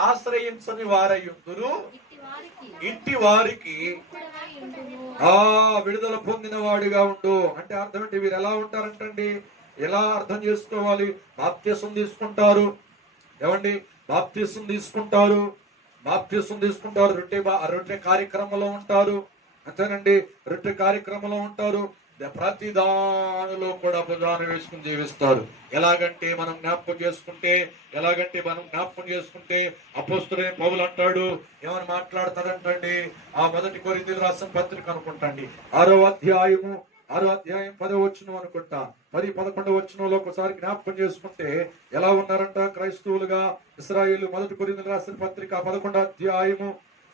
ఆశ్రయించని వారయుందురు, ఇట్టి వారికి విడుదల పొందిన వాడిగా ఉండు. అంటే అర్థం ఏంటి? వీరు ఎలా ఉంటారంటండి? ఎలా అర్థం చేసుకోవాలి? బాప్తిసం తీసుకుంటారు. ఏమండి? బాప్తిసం తీసుకుంటారు, రొట్టె కార్యక్రమంలో ఉంటారు. అంతేనండి, రొట్టె కార్యక్రమంలో ఉంటారు. ప్రతి దానిలో కూడా భుజాన వేసుకుని జీవిస్తారు. ఎలాగంటే మనం జ్ఞాపకం చేసుకుంటే అపోస్తలుడైన పౌలు అంటాడు, ఏమని మాట్లాడతాడంటండి? ఆ 1 కొరింథీయులకు రాసిన పత్రిక అనుకుంటాండి, 6వ అధ్యాయం 10వ వచనం అనుకుంటా, 10-11 వచనంలో ఒకసారి జ్ఞాపకం చేసుకుంటే ఎలా ఉన్నారంట క్రైస్తవులుగా ఇశ్రాయేలు. 1 కొరింథీయులకు రాసిన పత్రిక 11వ అధ్యాయం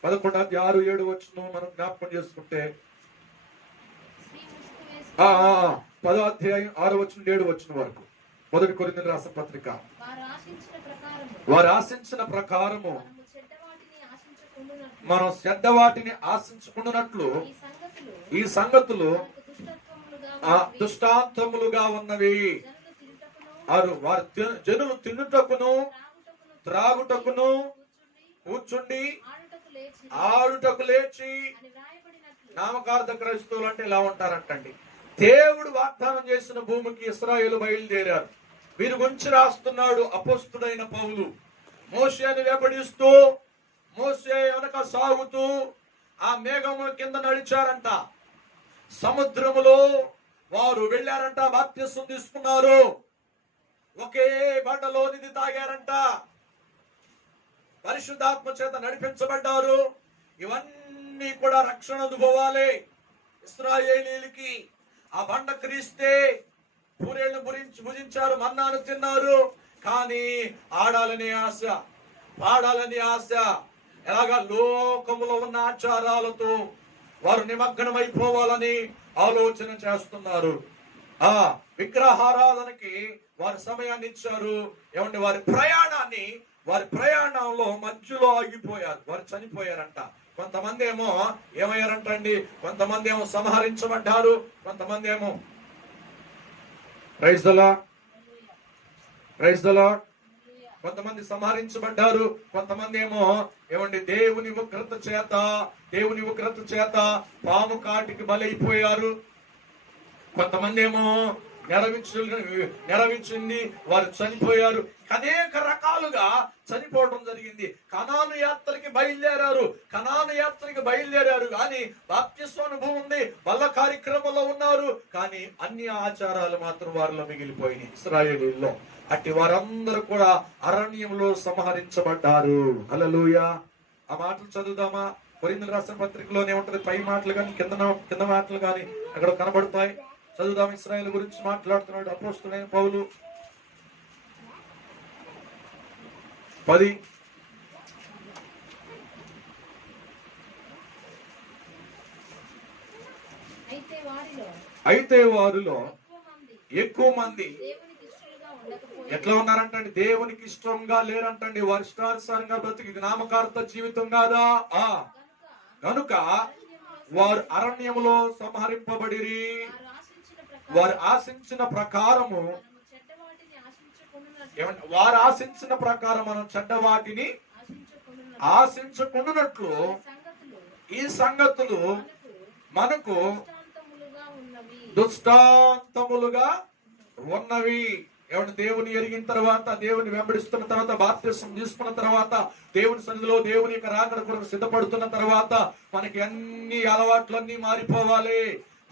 6-7 వచనం మనం జ్ఞాపకం చేసుకుంటే, 10వ అధ్యాయం 6వ వచనం 7వ వచనం వరకు 1 కొరింథీయులకు రాసిన పత్రిక. వారు ఆశించిన ప్రకారము మనం చెడ్డవాటిని ఆశించుకున్నట్లు ఈ సంగతులు దుష్టాంతములుగా ఉన్నవి. వారు జనులు తిన్నుటకును, త్రాగుటకును, కూర్చుండి, ఆడుటకు లేచి. నామకార్థ క్రైస్తవులు అంటే ఇలా ఉంటారంటండి. దేవుడు వాగ్దానం చేసిన భూమికి ఇశ్రాయేలు బయలుదేరారు. వీరి గురించి రాస్తున్నాడు అపోస్తలుడైన పౌలు. మోషేని వెంబడిస్తూ, మోషే వెనక సాగుతూ ఆ మేఘముల కింద నడిచారంట. సముద్రములో వారు వెళ్ళారంట, బాప్తిసం తీసుకున్నారు. ఒకే బండలో నిధి తాగారంట, పరిశుద్ధాత్మ చేత నడిపించబడ్డారు. ఇవన్నీ కూడా రక్షణ అనుభవాలే ఇశ్రాయేలీయులకి. ఆ బండ క్రీస్తే. పూరేళ్లు భుజించారు, మన్నాను తిన్నారు. కానీ ఆడాలని ఆశ, పాడాలని ఆశ, ఎలాగా లోకములో ఉన్న ఆచారాలతో వారు నిమగ్నమైపోవాలని ఆలోచన చేస్తున్నారు. ఆ విగ్రహారాధనకి వారి సమయాన్ని ఇచ్చారు. ఏమంటే వారి ప్రయాణంలో మధ్యలో ఆగిపోయారు. వారు చనిపోయారంట. కొంతమంది ఏమో ఏమయ్యారంటండి? కొంతమంది ఏమో సంహరించబడ్డారు, కొంతమంది ఏమో ప్రైజ్ ది లార్డ్, కొంతమంది సంహరించబడ్డారు, కొంతమంది ఏమో ఏమండి దేవుని ఉగ్రత చేత పాము కాటికి బలైపోయారు. కొంతమంది ఏమో నెరవేర్చింది వారు చనిపోయారు. అనేక రకాలుగా చనిపోవడం జరిగింది. కనాను యాత్రకి బయలుదేరారు కానీ బాప్తిస్మ అనుభవం ఉంది, బల్ల కార్యక్రమంలో ఉన్నారు. కానీ అన్ని ఆచారాలు మాత్రం వారిలో మిగిలిపోయినాయి ఇశ్రాయేలీయుల్లో. అట్టి వారందరూ కూడా అరణ్యంలో సంహరించబడ్డారు. హల్లెలూయా. ఆ మాటలు చదువుదామా? కొరింథీయులకు రాసిన పత్రికలోనే ఉంటది. పై మాటలు కానీ కింద మాటలు కానీ అక్కడ కనబడతాయి. చదువుదాం. ఇశ్రాయేలు గురించి మాట్లాడుతున్నాడు అపోస్తలుడైన పౌలు. 10 అయితే వారిలో ఎక్కువ మంది ఉండకపోయి ఎట్లా ఉన్నారంటండి? దేవునికి ఇష్టంగా లేరంటండి. వారి ఇష్టానుసారంగా బ్రతికి ఇది నామకార్థ జీవితం కాదా? కనుక వారు అరణ్యములో సంహరింపబడిరి. వారు ఆశించిన ప్రకారము చెడ్డవాటిని ఆశించకుండునట్లు ఏమంటే వారు ఆశించిన ప్రకారం మనం చెడ్డవాటిని ఆశించకుండునట్లు సంగతులు ఈ సంగతులు మనకు దృష్టాంతములుగా ఉన్నవి. దృష్టాంతములుగా ఉన్నవి. ఏమంటే దేవుని ఎరిగిన తర్వాత, దేవుని వెంబడిస్తున్న తర్వాత, బాప్తిసం తీసుకున్న తర్వాత, దేవుని సన్నిధిలో దేవుని యొక్క రాకడ కొరకు సిద్ధపడుతున్న తర్వాత మనకి అన్ని అలవాట్లన్నీ మారిపోవాలి.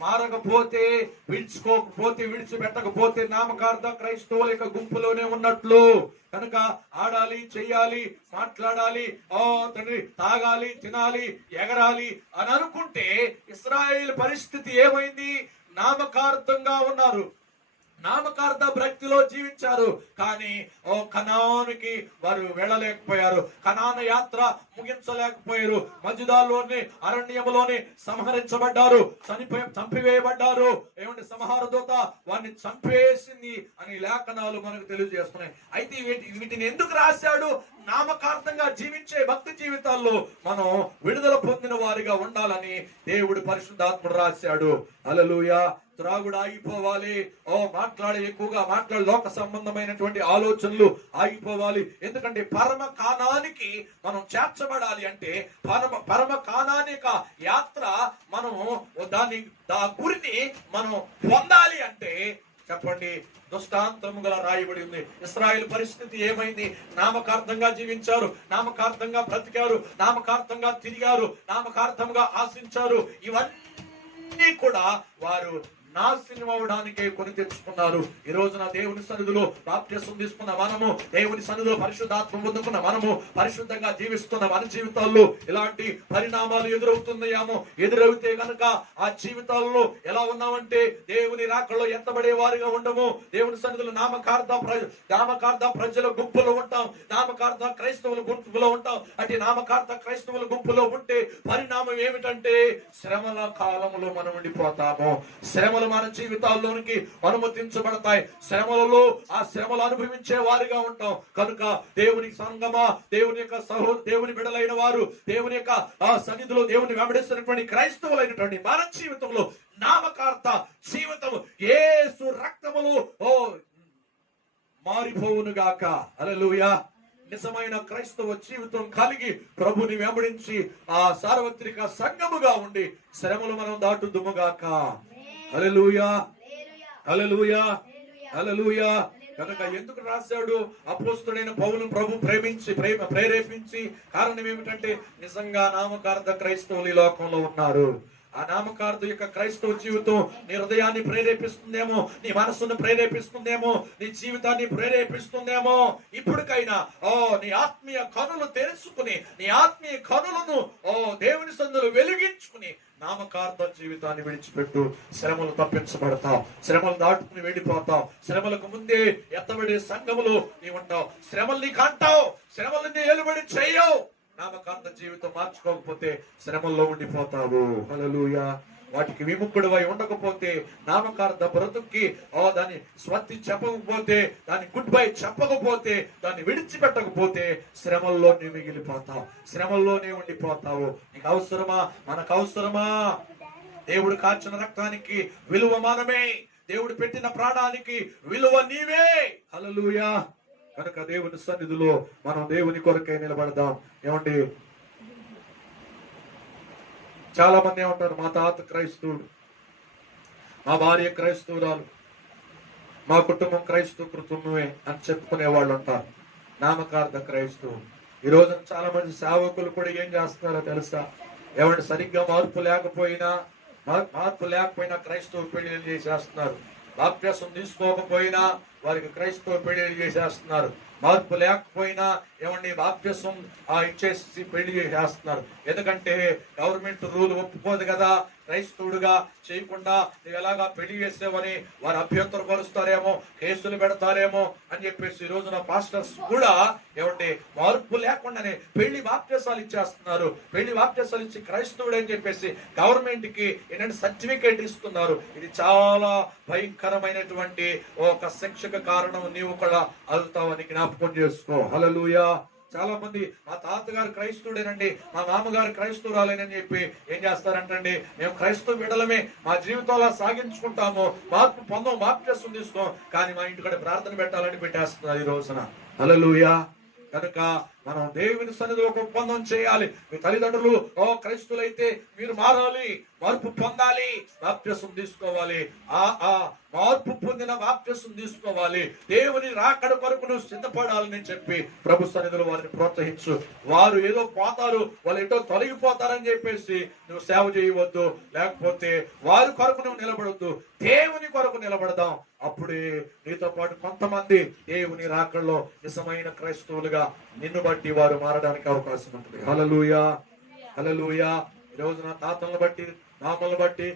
మారకపోతే, విడిచుకోకపోతే, విడిచిపెట్టకపోతే నామకార్థ క్రైస్తవుల యొక్క గుంపులోనే ఉన్నట్లు. కనుక ఆడాలి, చెయ్యాలి, మాట్లాడాలి, తండ్రి తాగాలి, తినాలి, ఎగరాలి అని అనుకుంటే ఇశ్రాయేలు పరిస్థితి ఏమైంది? నామకార్థంగా ఉన్నారు, నామకార్థ భక్తిలో జీవించారు. కానీ కనానుకి వారు వెళ్ళలేకపోయారు. కనాను యాత్ర ముగించలేకపోయారు. మధ్యదాల్లోనే అరణ్యములోనే సంహరించబడ్డారు, చంపివేయబడ్డారు. ఏమంటే సంహార దూత వారిని చంపేసింది అని లేఖనాలు మనకు తెలియజేస్తున్నాయి. అయితే వీటిని ఎందుకు రాశాడు? నామకార్థంగా జీవించే భక్తి జీవితాల్లో మనం విడుదల పొందిన వారిగా ఉండాలని దేవుడు పరిశుద్ధాత్ముడు రాశాడు. హల్లెలూయా. త్రాగుడు ఆగిపోవాలి. ఎక్కువగా మాట్లాడే లోక సంబంధమైనటువంటి ఆలోచనలు ఆగిపోవాలి. ఎందుకంటే పరమ కానానికి మనం చేర్చబడాలి అంటే, పరమ కానానిక యాత్ర మనం గురిని మనం పొందాలి అంటే చెప్పండి, దృష్టాంతముగా రాయబడి ఉంది. ఇశ్రాయేలు పరిస్థితి ఏమైంది? నామకార్థంగా జీవించారు, నామకార్థంగా బ్రతికారు, నామకార్థంగా తిరిగారు, నామకార్థంగా ఆశించారు. ఇవన్నీ కూడా వారు నాశనం అవడానికే కొని తెచ్చుకున్నారు. ఈ రోజున దేవుని సన్నిధిలో బాప్తిసం తీసుకున్న మనము, దేవుని సన్నిధిలో పరిశుద్ధాత్మ పొందుకున్న మనము, పరిశుద్ధంగా జీవిస్తున్న మన జీవితాల్లో ఇలాంటి పరిణామాలు ఎదురవుతే గనక ఆ జీవితాల్లో ఎలా ఉన్నామంటే దేవుని రాకల్లో ఎత్తబడే వారిగా ఉండము. దేవుని సన్నిధిలో నామకార్థ ప్రజల గుంపులో ఉంటాం, నామకార్థ క్రైస్తవుల గుంపులో ఉంటాం. అంటే నామకార్థ క్రైస్తవుల గుంపులో ఉంటే పరిణామం ఏమిటంటే శ్రమల కాలంలో మనం ఉండిపోతాము. శ్రమలు మన జీవితాల్లోనికి అనుమతించబడతాయి. శ్రమలలో ఆ శ్రమలు అనుభవించే వారిగా ఉంటాం. కనుక దేవుని సంగమా, దేవుని యొక్క దేవుని బిడ్డలైన వారు, దేవుని యొక్క సన్నిధిలో దేవుని వెంబడిస్తున్నటువంటి క్రైస్తవులైనటువంటి మన జీవితంలో నామకార్థ జీవితం యేసు రక్తములో మారిపోవును గాక. హల్లెలూయా. నిజమైన క్రైస్తవ జీవితం కలిగి ప్రభుని వెంబడించి ఆ సార్వత్రిక సంఘముగా ఉండి శ్రమలు మనం దాటుదుముగాక. హల్లెలూయా, హల్లెలూయా, హల్లెలూయా. కనుక ఎందుకు రాశాడు? అపోస్తుడైన పౌలును ప్రభు ప్రేరేపించి కారణం ఏమిటంటే నిజంగా నామకార్థ క్రైస్తవులు ఈ లోకంలో ఉన్నారు. ఆ నామకార్థ యొక్క క్రైస్తవ జీవితం నీ హృదయాన్ని ప్రేరేపిస్తుందేమో, నీ మనస్సును ప్రేరేపిస్తుందేమో, నీ జీవితాన్ని ప్రేరేపిస్తుందేమో. ఇప్పటికైనా నీ ఆత్మీయ కనులు తెలుసుకుని, నీ ఆత్మీయ కనులను దేవుని సన్నిధిలో వెలిగించుకుని నామకార్థ జీవితాన్ని విడిచిపెట్టు. శ్రమలు తప్పించబడతావు, శ్రమలు దాటుకుని వెళ్ళిపోతావు. శ్రమలకు ముందే ఎత్తబడే సంఘములో నీవు ఉంటావు. శ్రమలు నీకు అంటావు, శ్రమలని ఏలుబడి చేయవు. నామకార్థ జీవితం మార్చుకోకపోతే శ్రమల్లో ఉండిపోతావు. హల్లెలూయా. వాటికి విముఖుడివై ఉండకపోతే, నామకార్థ బ్రతుక్కి దాన్ని స్వస్తి చెప్పకపోతే, దాన్ని గుడ్ బై చెప్పకపోతే, దాన్ని విడిచిపెట్టకపోతే శ్రమల్లోనే మిగిలిపోతావు, శ్రమల్లోనే ఉండిపోతావు. నీకు అవసరమా? మనకు అవసరమా? దేవుడు కాచిన రక్తానికి విలువ మనమే, దేవుడు పెట్టిన ప్రాణానికి విలువ నీవే. హల్లెలూయా. కనుక దేవుని సన్నిధిలో మనం దేవుని కొరకే నిలబడదాం. ఏమండి, చాలా మంది ఏమంటారు, మా తాత క్రైస్తవుడు, మా భార్య క్రైస్తవురాలు, మా కుటుంబం క్రైస్తవ కుటుంబమే అని చెప్పుకునే వాళ్ళు ఉంటారు, నామకార్థ క్రైస్తవులు. ఈ రోజున చాలా మంది సేవకులు కూడా ఏం చేస్తున్నారో తెలుసా? ఏమంటే సరిగ్గా మార్పు లేకపోయినా క్రైస్తవ పెళ్లిళ్ళు చేసేస్తున్నారు. బాప్తిసం తీసుకోకపోయినా వారికి క్రైస్తవ పెళ్లిళ్ళు చేసేస్తున్నారు. మార్పు లేకపోయినా ఏమండి బాప్తిసం ఇచ్చేసి పెళ్లి చేసేస్తున్నారు. ఎందుకంటే గవర్నమెంట్ రూల్ ఒప్పుకోదు కదా, క్రైస్తవుడుగా చేయకుండా నువ్వు ఎలాగా పెళ్లి చేసేవని వారు అభ్యంతరపరుస్తారేమో, కేసులు పెడతారేమో అని చెప్పేసి ఈ రోజున పాస్టర్స్ కూడా ఏమంటే మార్పు లేకుండానే పెళ్లి బాప్తిసాలు ఇచ్చేస్తున్నారు. పెళ్లి బాప్తిసాలు ఇచ్చి క్రైస్తవుడు అని చెప్పేసి గవర్నమెంట్ కి ఏంటంటే సర్టిఫికేట్ ఇస్తున్నారు. ఇది చాలా భయంకరమైనటువంటి ఒక శిక్షకు అందుకు కారణం నీవు కూడా అవుతావని జ్ఞాపకం చేసుకో. హల్లెలూయా. చాలా మంది మా తాతగారు క్రైస్తవుడేనండి, మా మామగారు క్రైస్తవురాలేనని చెప్పి ఏం చేస్తారంటండి, మేము క్రైస్తవ బిడ్డలమే, మా జీవితంలో సాగించుకుంటాము, మార్పు పొందాం, బాప్తిస్మం తీసుకోం, కానీ మా ఇంటికాడ ప్రార్థన పెట్టాలని పెట్టేస్తున్నారు ఈ రోజున. హల్లెలూయా. కనుక మనం దేవుని సన్నిధిలో ఒక ఒప్పందం చేయాలి. మీ తల్లిదండ్రులు క్రైస్తులైతే మీరు మారాలి, మార్పు పొందాలి, బాప్తిస్మం తీసుకోవాలి. ఆ మార్పు పొందిన బాప్తిస్మం తీసుకోవాలి. దేవుని రాకడ కొరకు నువ్వు సిద్ధపడాలని చెప్పి ప్రభు సన్నిధిలో వారిని ప్రోత్సహించు. వారు ఏదో పోతారు, వాళ్ళు ఏదో తొలగిపోతారని చెప్పేసి నువ్వు సేవ చేయవద్దు. లేకపోతే వారి కొరకు నువ్వు నిలబడొద్దు, దేవుని కొరకు నిలబడదాం. అప్పుడే నీతో పాటు కొంతమంది దేవుని రాకడలో నిజమైన క్రైస్తవులుగా నిన్ను బట్టి వారు మారడానికి అవకాశం ఉంటుంది. హల్లెలూయా. హల్లెలూయా. ఈ రోజు నా తాతలను బట్టి, నామలను బట్టి,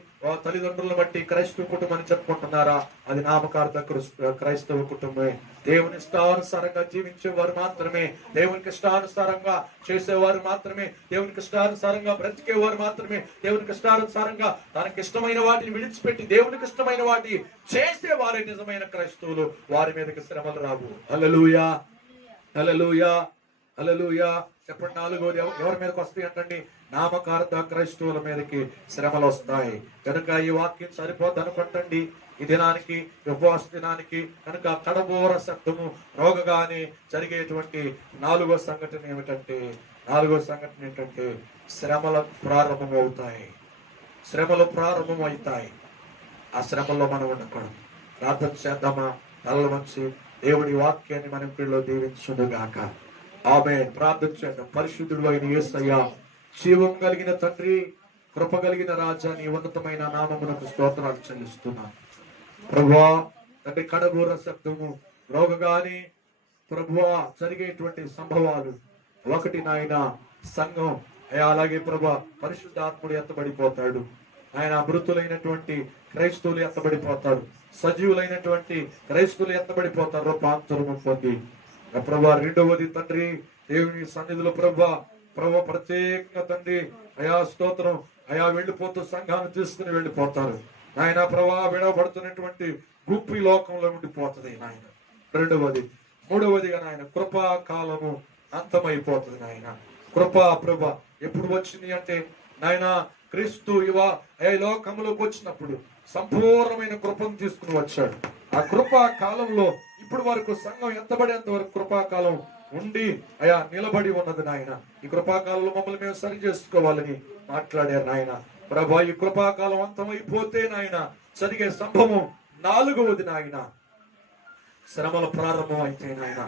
తల్లిదండ్రులను బట్టి క్రైస్తవ కుటుంబాన్ని చెప్పుకుంటున్నారా? అది నామకార్థ క్రైస్తవ కుటుంబమే. దేవుని ఇష్టానుసారంగా జీవించేవారు మాత్రమే, దేవునికి ఇష్టానుసారంగా చేసేవారు మాత్రమే, దేవునికి ఇష్టానుసారంగా బ్రతికేవారు మాత్రమే, దేవునికి ఇష్టానుసారంగా తనకి ఇష్టమైన వాటిని విడిచిపెట్టి దేవునికి ఇష్టమైన వాటి చేసేవారే నిజమైన క్రైస్తవులు. వారి మీదకి శ్రమలు రావు. హల్లెలూయా. హల్లెలూయా. హల్లెలూయా. చెప్పండి. నాలుగోది ఎవరి మీదకి వస్తాయి అంటండి? నామకార్థ క్రైస్తవుల మీదకి శ్రమలు వస్తాయి. కనుక ఈ వాక్యం సరిపోద్ది అనుకుంటండి ఈ దినానికి, ఉపవాస దినానికి. కనుక కడబోర శబ్దము రోగగానే జరిగేటువంటి నాలుగో సంఘటన ఏంటంటే శ్రమలు ప్రారంభమవుతాయి. శ్రమలు ప్రారంభమవుతాయి. ఆ శ్రమల్లో మనం ఉండకూడదు. ప్రార్థన చేద్దామా? తలలు వంచి దేవుడి వాక్యాన్ని మన ఇంట్లో దీవించునుగాక. ఆమేన్. ప్రార్థన చేద్దాం. పరిశుద్ధుడు అయిన యేసయ్య, జీవం కలిగిన తండ్రి, కృప కలిగిన రాజా, నీ ఉన్నతమైన నామమునకు స్తోత్రాలు చెల్లిస్తున్నాను ప్రభువా. తండ్రి, కడబూర శబ్దము రోగగాని ప్రభువా జరిగేటువంటి సంభవాలు ఒకటి నాయన సంఘం, అలాగే ప్రభా పరిశుద్ధాత్ముడు ఎత్తబడిపోతాడు. ఆయన మృతులైనటువంటి క్రైస్తవులు ఎత్తబడిపోతారు, సజీవులైనటువంటి క్రైస్తవులు ఎత్తబడిపోతారు రూపాంతరము పొంది. ప్రభా రెండవది తండ్రి, దేవుని సన్నిధిలో ప్రభా ప్రత్యేకంగా తండ్రి అయా స్తోత్రం, అయా వెళ్ళిపోతూ సంఘాన్ని తీసుకుని వెళ్ళిపోతారు నాయన. ప్రభా విడవబడుతున్నటువంటి గుప్పి లోకంలో ఉండిపోతుంది నాయన. రెండవది. మూడవదిగా నాయన కృపా కాలము అంతమైపోతుంది నాయన. కృపా ప్రభ ఎప్పుడు వచ్చింది అంటే నాయన క్రీస్తు ఈ లోకంలోకి వచ్చినప్పుడు సంపూర్ణమైన కృపను తీసుకుని వచ్చాడు. ఆ కృపా కాలంలో ఇప్పుడు వరకు సంఘం ఎత్తబడేంత వరకు కృపాకాలం ఉండి నిలబడి ఉన్నది నాయన. ఈ కృపాకాలంలో మమ్మల్ని మేము సరి చేసుకోవాలని మాట్లాడారు నాయన. ప్రభా ఈ కృపాకాలం అంతమైపోతే నాయన జరిగే సంభవం నాలుగవది నాయన శ్రమల ప్రారంభం అయితే నాయన.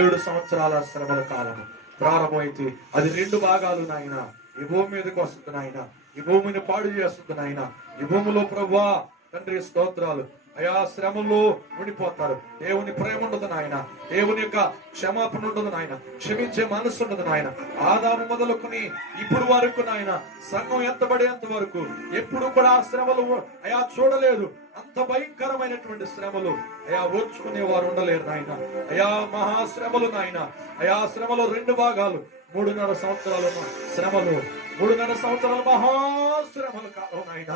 7 సంవత్సరాల శ్రమల కాలము ప్రారంభమైతే అది 2 భాగాలు నాయన. ఈ భూమి మీదకి వస్తుంది నాయన, ఈ భూమిని పాడు చేస్తుంది నాయన. ఈ భూమిలో ప్రభువా తండ్రి స్తోత్రాలు అయా శ్రమలో ఉండిపోతారు. దేవుని ప్రేమ ఉండదు నాయన, దేవుని యొక్క క్షమాపణ ఉండదు నాయన, క్షమించే మనసు ఉండదు నాయన. ఆదాము మొదలుకొని ఇప్పుడు వరకు నాయన సంఘం ఎత్తబడేంత వరకు ఎప్పుడు కూడా శ్రమలు చూడలేదు. అంత భయంకరమైనటువంటి శ్రమలు ఓర్చుకునే వారు ఉండలేరు నాయన. మహాశ్రమలు నాయన. శ్రమలో 2 భాగాలు, 3.5 సంవత్సరాల శ్రమలు, 3.5 సంవత్సరాల మహాశ్రమల కాలం నాయన.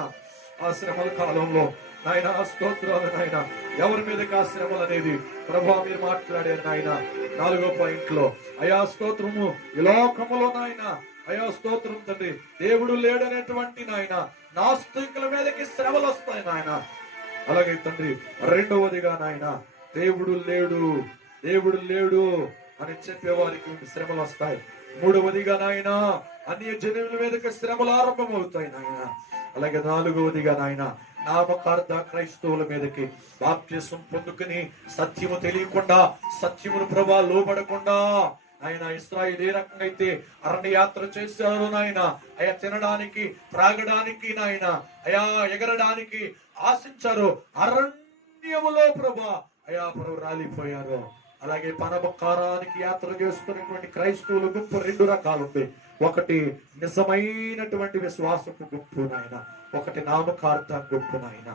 ఆ శ్రమల కాలంలో నాయన స్తోత్రాలు నాయన. ఎవరి మీదకి ఆ శ్రమలు అనేది ప్రభా మీరు మాట్లాడారు నాయన. 4వ పాయింట్లో స్తోత్రము ఈ లోకములో నాయన స్తోత్రం తండ్రి దేవుడు లేడనేటువంటి నాయన నాస్తికుల మీదకి శ్రమలు వస్తాయి నాయన. అలాగే తండ్రి రెండవదిగా నాయన దేవుడు లేడు అని చెప్పేవారికి శ్రమలు వస్తాయి. 3వదిగా నాయన అన్య జనుల మీదకి శ్రమలు ఆరంభమవుతాయి నాయన. అలాగే 4వదిగా నాయన నామకార్థ క్రైస్తవుల మీదకి బాప్తిస్మం పొందుకుని సత్యము తెలియకుండా, సత్యమును ప్రభా లోబడకుండా ఆయన ఇశ్రాయేలు ఏ రకంగా అయితే అరణ్య యాత్ర చేశారు నాయన, తినడానికి త్రాగడానికి నాయన ఎగరడానికి ఆశించారు, అరణ్యములో ప్రభా ప్రభు రాలిపోయారు. అలాగే పరమకారానికి యాత్ర చేస్తున్నటువంటి క్రైస్తవుల గుంపు 2 రకాలు ఉంది. ఒకటి నిజమైనటువంటి విశ్వాసపు గుంపు నాయన, ఒకటి నామకార్థ గుంపు నాయన.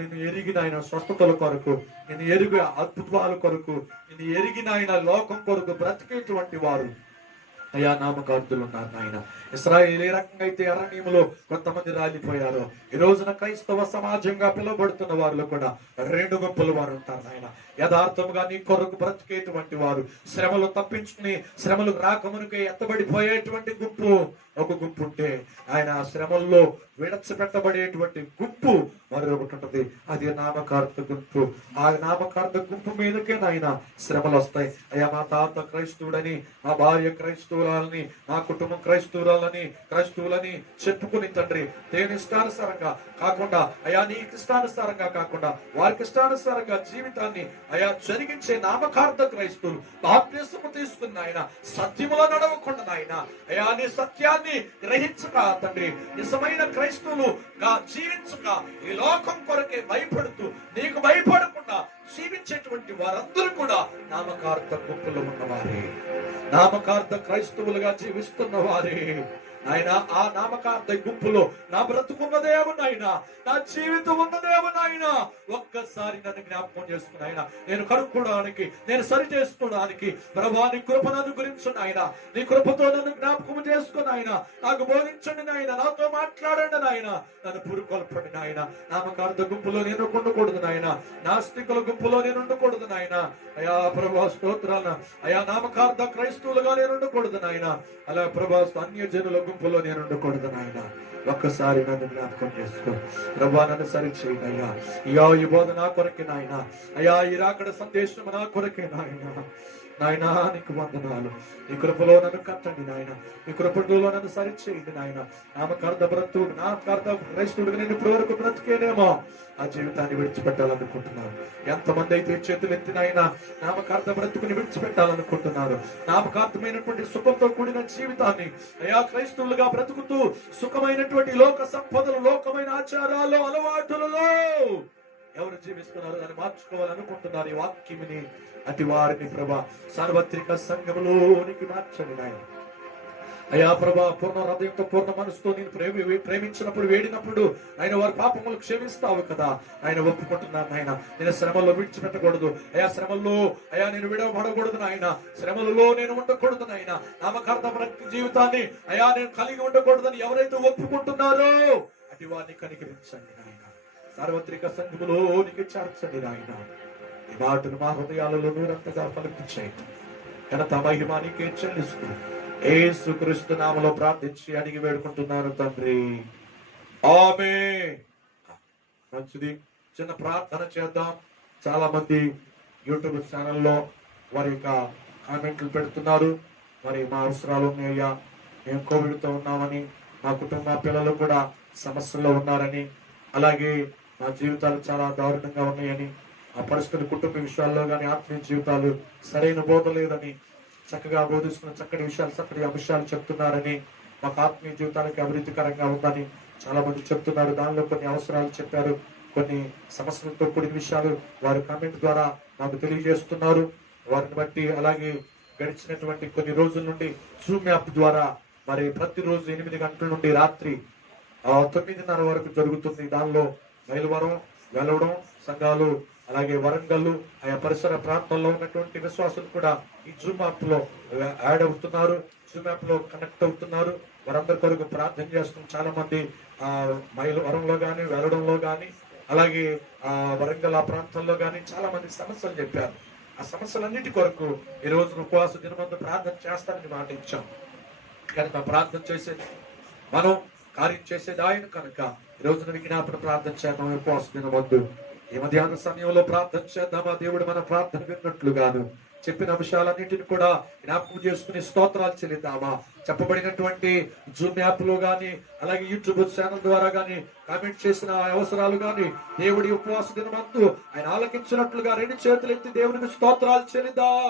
నిన్ను ఎరిగిన ఆయన స్వస్థతల కొరకు, నిన్ను ఎరిగి అద్భుతాల కొరకు, నిన్ను ఎరిగిన ఆయన లోకం కొరకు బ్రతికేటువంటి వారు అయా నామకార్థులు ఉన్నారు నాయన. ఇశ్రాయేలు ఏ రకంగా అయితే అరణ్యములో కొంతమంది రాలిపోయారో, ఈ రోజున క్రైస్తవ సమాజంగా పిలువబడుతున్న వారిలో కూడా రెండు గుంపులు వారు ఉంటారు నాయన. యథార్థముగా నీ కొరకు బ్రతికేటువంటి వారు, శ్రమలు తప్పించుకుని శ్రమలు రాకమునికే ఎత్తబడిపోయేటువంటి గుంపు ఒక గుంపు ఉంటే, ఆయన శ్రమల్లో విడచిపెట్టబడేటువంటి గుంపు మరొకటి ఉంటుంది. అది నామకార్థ గుంపు. ఆ నామకార్థ గుంపు మీదకే నాయన శ్రమలు వస్తాయి. అయ్యా మా తాత క్రైస్తవుడని, మా భార్య క్రైస్తవులని, మా కుటుంబం క్రైస్తవులని చెప్పుకుని తండ్రి, దేని ఇష్టానుసారంగా కాకుండా, అయా నీ ఇష్టానుసారంగా కాకుండా, వారికి ఇష్టానుసారంగా జీవితాన్ని అయా జరిగించే నామకార్థ క్రైస్తవులు బాప్తిస్మము తీసుకున్న ఆయన సత్యములో నడవకుండా నాయన, అయా నీ సత్యాన్ని గ్రహించక తండ్రి, నిజమైన క్రైస్తవులు జీవించక ఈ లోకం కొరకే భయపడుతూ నీకు భయపడకుండా జీవించేటువంటి వారందరూ కూడా నామకార్థ గుంపులో ఉన్నవారే, నామకార్థ క్రైస్తవులుగా జీవిస్తున్న వారే నాయన. ఆ నామకార్థ గుంపులో నా బ్రతుకున్నదేమో నాయన, నా జీవితం ఉన్నదేమో నాయన, ఒక్కసారి నన్ను జ్ఞాపకం చేసుకుని ఆయన నేను కనుక్కోవడానికి, నేను సరి చేసుకోవడానికి ప్రభా నీ కృపను అనుగ్రహించండి నాయన. నీ కృపతో నన్ను జ్ఞాపకం చేసుకుని ఆయన నాకు బోధించండి నాయన, నాతో మాట్లాడండి నాయన, నన్ను పురుకొల్పండి నాయన. నామకార్థ గుంపులో నేను ఉండకూడదు నాయన, నాస్తికుల గుంపులో నేను ఉండకూడదు నాయన. అయా ప్రభా స్తోత్రాలను, అయా నామకార్థ క్రైస్తవులుగా నేను ఉండకూడదు నాయన. అలా ప్రభా అన్యజనుల గుంపులో నేను ఉండకూడదు నాయన. ఒక్కసారి నన్ను జ్ఞాపకం చేసుకో ప్రభా, నన్ను సరి చేయండి అయ్యా. అయ్యా ఈ బోధ నా కొరకే నాయన, అయ్యా ఈ రాకడ సందేశం నా కొరకే నాయన. నాయన నీకు వందనాలు. నీ కృపలో నన్ను కట్టండి నాయన, నీ కృపలో నన్ను సరి చేయండి నాయన. నామకార్థ బ్రతుడు, నామకార్థ క్రైస్తవుడిగా నేను ఇప్పటి వరకు బ్రతికేనేమో ఆ జీవితాన్ని విడిచిపెట్టాలనుకుంటున్నాను. ఎంతమంది అయితే చేతులు ఎత్తిన ఆయన నామకార్థ బ్రతుకుని విడిచిపెట్టాలనుకుంటున్నారు, నామకార్థమైనటువంటి సుఖంతో కూడిన జీవితాన్ని అయా క్రైస్తవులుగా బ్రతుకుతూ సుఖమైనటువంటి లోక సంపదలు, లోకమైన ఆచారాలు, అలవాటులలో ఎవరు జీవిస్తున్నారు దాన్ని మార్చుకోవాలనుకుంటున్నారు. ఈ వాక్యమిని అతి వారిని ప్రభా సార్వత్రిక సంఘములోనికి మార్చండి నాయన. అయా ప్రభా పూర్ణ హృదయంతో, పూర్ణ మనసుతో నేను ప్రేమించినప్పుడు, వేడినప్పుడు ఆయన వారి పాపములు క్షమిస్తావు కదా. ఆయన ఒప్పుకుంటున్నాను నాయన, నేను శ్రమల్లో విడిచిపెట్టకూడదు అయా, శ్రమల్లో అయా నేను విడవబడకూడదు నాయన, శ్రమలలో నేను ఉండకూడదు నాయన. నామకార్థ జీవితాన్ని అయా నేను కలిగి ఉండకూడదని ఎవరైతే ఒప్పుకుంటున్నారో అటు వారిని కనికరించండి నాయన. సార్వత్రిక సంఘములోనికి చేర్చండి నాయన. ఈ మాటను మా హృదయాలలో నూరంతగా ఫలించేయండి. ఘనత మహిమ నీకే చెల్లిస్తూ యేసుక్రీస్తు నామములో ప్రార్థించి అడిగి వేడుకుంటున్నాను తండ్రి, ఆమేన్. మంచిది, చిన్న ప్రార్థన చేద్దాం. చాలా మంది యూట్యూబ్ ఛానల్లో వారి యొక్క కామెంట్లు పెడుతున్నారు. మరి మా అవసరాలు ఉన్నాయ్యా, మేము కోవిడ్తో ఉన్నామని, మా కుటుంబ పిల్లలు కూడా సమస్యల్లో ఉన్నారని, అలాగే మా జీవితాలు చాలా దారుణంగా ఉన్నాయని, ఆ పరిస్థితులు కుటుంబ విషయాల్లో కానీ ఆత్మీయ జీవితాలు సరైన బోధ లేదని, చక్కగా బోధిస్తున్న చక్కటి విషయాలు, చక్కటి అంశాలు చెప్తున్నారని, మాకు ఆత్మీయ జీవితానికి అభివృద్ధికరంగా ఉందని చాలా మంది చెప్తున్నారు. దానిలో కొన్ని అవసరాలు చెప్పారు, కొన్ని సమస్యలతో కూడిన విషయాలు వారి కామెంట్ ద్వారా మాకు తెలియజేస్తున్నారు. వారిని బట్టి అలాగే గడిచినటువంటి కొన్ని రోజుల నుండి జూమ్ యాప్ ద్వారా మరి ప్రతిరోజు 8 గంటల నుండి రాత్రి 9:30 వరకు జరుగుతుంది. దానిలో మైలవరం, వెలవడం సంఘాలు, అలాగే వరంగల్లు, ఆయా పరిసర ప్రాంతాల్లో ఉన్నటువంటి విశ్వాసులు కూడా ఈ జూమ్ యాప్ లో యాడ్ అవుతున్నారు, జూమ్ యాప్ లో కనెక్ట్ అవుతున్నారు. వారందరి కొరకు ప్రార్థన చేస్తున్న చాలా మంది మైలవరంలో గాని, వెలవడంలో గాని, అలాగే వరంగల్ ఆ ప్రాంతంలో గాని చాలా మంది సమస్యలు చెప్పారు. ఆ సమస్యలన్నిటి కొరకు ఈ రోజు ఉపవాస దినమందు ప్రార్థన చేస్తానని మాట ఇచ్చాం. కనుక ప్రార్థన చేసేది మనం, కార్యం చేసేది ఆయన కనుక ఈ రోజున విజ్ఞాపన ప్రార్థన చేద్దాం. ఉపవాస దినమందు ఈ మధ్యాహ్న సమయంలో ప్రార్థన చేద్దామా. దేవుడు మన ప్రార్థన విన్నట్లుగాను చెప్పిన అంశాలన్నింటిని కూడా జ్ఞాపకం చేసుకుని స్తోత్రాలు చెల్లిద్దామా. చెప్పబడినటువంటి జూమ్ యాప్ లో గాని, అలాగే యూట్యూబ్ ఛానల్ ద్వారా గాని కామెంట్ చేసిన అవసరాలు గాని దేవుడి ఉపవాస దినమందు ఆయన ఆలకించినట్లుగా 2 చేతులు ఎత్తి దేవునికి స్తోత్రాలు చెల్లిద్దాం.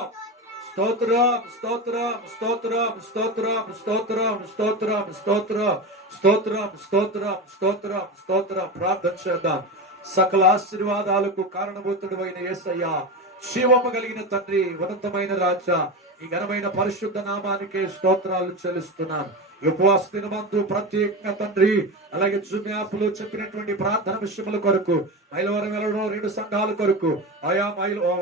స్తోత్రం, స్తోత్రం, స్తోత్రం, స్తోత్రం, స్తోత్రం, స్తోత్రం, స్తోత్రం, స్తోత్రం, స్తోత్రం, స్తోత్రం, స్తోత్రం. ప్రార్థన చేద్దాం. సకల ఆశీర్వాదాలకు కారణభూతుడు అయిన యేసయ్య, జీవము కలిగిన తండ్రి, ఉన్నతమైన రాజా, ఈ ఘనమైన పరిశుద్ధ నామానికే స్తోత్రాలు చెల్లిస్తున్నాను. ఈ ఉపవాస దినమందు ప్రత్యేకంగా తండ్రి, అలాగే జూమ్ యాప్ లో చెప్పినటువంటి ప్రార్థన విషయముల కొరకు, మైలవరంలో 2 సంఘాల కొరకు, ఆయా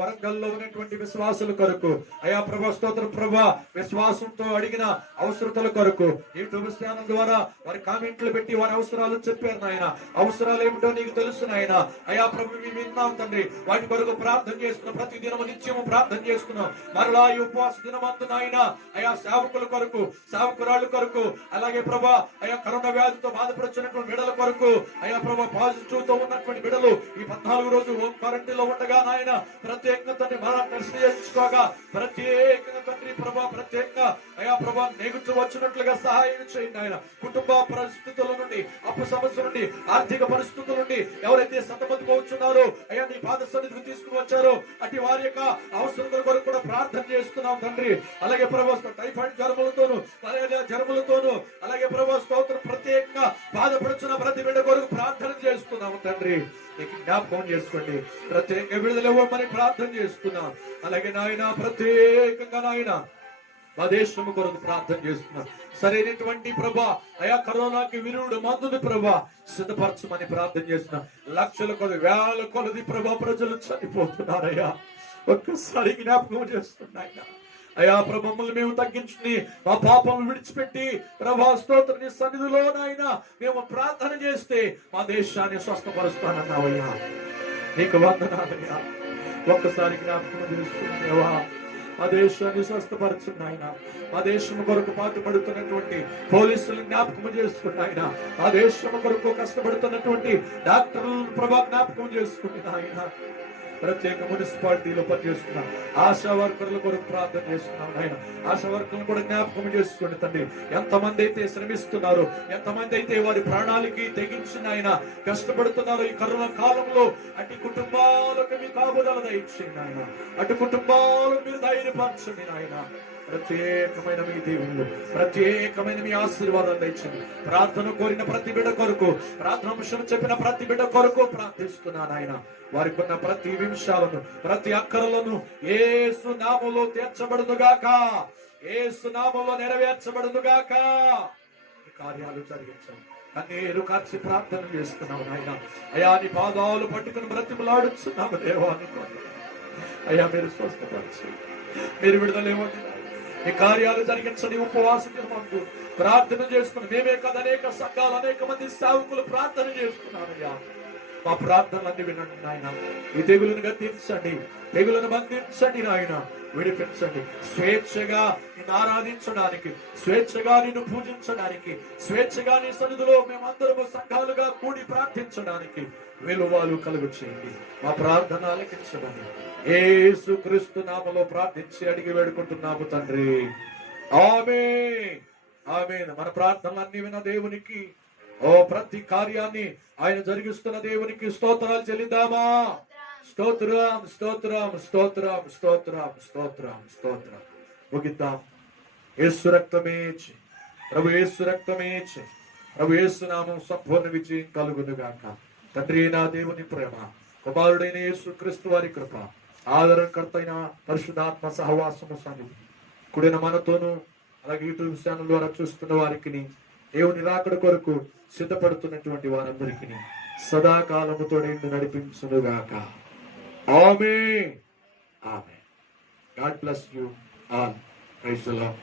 వరంగల్లో ఉన్నటువంటి విశ్వాసుల కొరకు, ఆయా ప్రభా స్తోత్రం ప్రభా విశ్వాసంతో అడిగిన అవసరతల కొరకు యూట్యూబ్ ఛానల్ ద్వారా వారి కామెంట్లు పెట్టి వారి అవసరాలు చెప్పారు నాయన. అవసరాలు ఏమిటో నీకు తెలుసు నాయన. అయా ప్రభు మేము విన్నాం తండ్రి, వాటి కొరకు ప్రార్థన చేస్తున్నాం. ప్రతి దినము నిత్యము ప్రార్థన చేస్తున్నాం. మరలా ఈ ఉపవాస దినమందు నాయన అయా సేవకుల కొరకు, సేవకురాళ్ళ కొరకు, అలాగే ప్రభా అయా కరోనా వ్యాధితో బాధపడుతున్నటువంటి బిడ్డల కొరకు, అయా ప్రభా పాజిటివ్ తో ఉన్నటువంటి బిడ్డలు ఈ 14 రోజులు హోమ్ క్వారంటైన్ లో ఉండగా నాయన ప్రత్యేకంగా తండ్రి మరణ టెస్ట్ చేసుకోగా, ప్రత్యేకంగా తండ్రి ప్రభా ప్రత్యేకంగా అయా ప్రభా నెగిటివ్ వచ్చినట్లుగా సహాయం చేయండి ఆయన. కుటుంబ పరిస్థితుల నుండి, అప్పు సమస్య నుండి, ఆర్థిక పరిస్థితుల నుండి ఎవరైతే సతమతమవుతున్నారో అయ్యా నీ పాద సన్నిధికి తీసుకువచ్చారో అటు వారి యొక్క అవసరతల కొరకు కూడా ప్రార్థన చేస్తున్నాం తండ్రి. అలాగే ప్రభా టైఫాయిడ్ జ్వరములతోను, మలేరియా జ్వరములతోను, అలాగే ప్రభా స్తోత్రం ప్రత్యేకంగా బాధపడుతున్న ప్రతి బిడ్డ కొరకు ప్రార్థన చేస్తున్నాము తండ్రి. నీకు జ్ఞాపకం చేసుకోండి. ప్రత్యేక విడుదల ఇవ్వమని ప్రార్థన చేస్తున్నాం. అలాగే నాయన ప్రత్యేకంగా నాయన మా దేశము కొరకు ప్రార్థన చేస్తున్నాం. సరైనటువంటి ప్రభా అయా కరోనాకి విరుడు మందుని ప్రభా సిద్ధపరచమని ప్రార్థన చేస్తున్నాం. లక్షల కొలది, వేల కొలది ప్రభా ప్రజలు చనిపోతున్నారయ్యా. ఒక్కసారి జ్ఞాపకం చేస్తున్నాయన. అయా ప్రభమ్మల్ని మేము తగ్గించుకుని మా పాపం విడిచిపెట్టి ప్రభా స్తోత్ర సన్నిధిలో నాయన మేము ప్రార్థన చేస్తే మా దేశాన్ని స్వస్థపరుస్తానన్నావయ్యా. నీకు వందనాలయ్యా. ఒక్కసారి జ్ఞాపకం చేసుకున్నావా. మా దేశాన్ని స్వస్థపరుచున్నాయన. మా దేశం కొరకు పాటుపడుతున్నటువంటి పోలీసులు జ్ఞాపకం చేసుకున్నాయన. మా దేశం కొరకు కష్టపడుతున్నటువంటి డాక్టర్లు ప్రభా జ్ఞాపకం చేసుకున్నాయన. ప్రత్యేక మున్సిపాలిటీలో పనిచేస్తున్న ఆశా వర్కర్ల కొరకు ప్రార్థన చేస్తున్నాం ఆయన. ఆశా వర్కర్లు కూడా జ్ఞాపకం చేసుకోండి తండ్రి. ఎంతమంది అయితే శ్రమిస్తున్నారు, ఎంతమంది అయితే వారి ప్రాణాలకి తెగించిన ఆయన కష్టపడుతున్నారు ఈ కరోనా కాలంలో, అటు కుటుంబాలకు మీ కాపుదల దయచేయండి ఆయన. అటు కుటుంబాలకు మీరు ధైర్యపరచండి నాయన. ప్రత్యేకమైన మీ దేవుళ్ళు, ప్రత్యేకమైన మీ ఆశీర్వాదాలు దయచేయండి. ప్రార్థన కోరిన ప్రతి బిడ్డ కొరకు, ప్రార్థన అంశం చెప్పిన ప్రతి బిడ్డ కొరకు ప్రార్థిస్తున్నాను ఆయన. వారికి ఉన్న ప్రతి నిమిషాలను, ప్రతి అక్కరలను యేసు నామములో తీర్చబడునుగాక, యేసు నామములో నెరవేర్చబడునుగాక. ఈ కార్యాలు జరిగించండి. కన్నీరు కార్చి ప్రార్థన చేస్తున్నావు నాయన. అయా నీ పాదాలు పట్టుకుని బ్రతిమలాడుచున్నాము దేవానికి. అయ్యా మీరు స్వస్థపరచండి, మీరు విడుదలేవండి. ఈ కార్యాలు జరిగించండి. ఉపవాసం దినమందు ప్రార్థన చేస్తున్నాం. మేమే కదా అనేక సంఘాలు, అనేక మంది సేవకులు ప్రార్థన చేస్తున్నారయ్యా. మా ప్రార్థనలన్నీ వినండి నాయన. ఈ తెగులను గద్దించండి, తెగులను బంధించండి నాయన. విడిపించండి. స్వేచ్ఛగా నిన్ను ఆరాధించడానికి, స్వేచ్ఛగా నిన్ను పూజించడానికి, స్వేచ్ఛగా నీ సన్నిధిలో మేమందరము సంఘాలుగా కూడి ప్రార్థించడానికి వెలువాలు కలుగు చేయండి. మా ప్రార్థన ఆలకించమని యేసు క్రీస్తు నామములో ప్రార్థించి అడిగి వేడుకుంటున్నాము తండ్రి. ఆమేన్, ఆమేన్. మన ప్రార్థనలన్నీ విన్న దేవునికి, ప్రతి కార్యాన్ని ఆయన జరిగిస్తున్న దేవునికి స్తోత్రాలు చెల్లిద్దామా. స్తోత్రం, స్తోత్రం, స్తోత్రం, స్తోత్రం, స్తోత్రం, స్తోత్రం. ముగిద్దాం. యేసు రక్తమే ఇచ్చి, ప్రభు యేసు రక్తమే ఇచ్చి, ప్రభు యేసు నామం సంపూర్ణ విజయం కలుగునుగాక. తండ్రి నా దేవుని ప్రేమ, కుమారుడైన యేసు క్రీస్తు వారి కృప, ఆదరణకర్త అయిన పరిశుద్ధాత్మ సహవాసము సన్నిధి కూడిన మనతోనూ, అలాగే యూట్యూబ్ ఛానల్ ద్వారా చూస్తున్న వారికి, దేవుని రాకడ కొరకు సిద్ధపడుతున్నటువంటి వారందరికీ సదాకాలముతో నడిపించునుగాక. ఆమేన్, ఆమేన్. God bless you all. Praise the lord.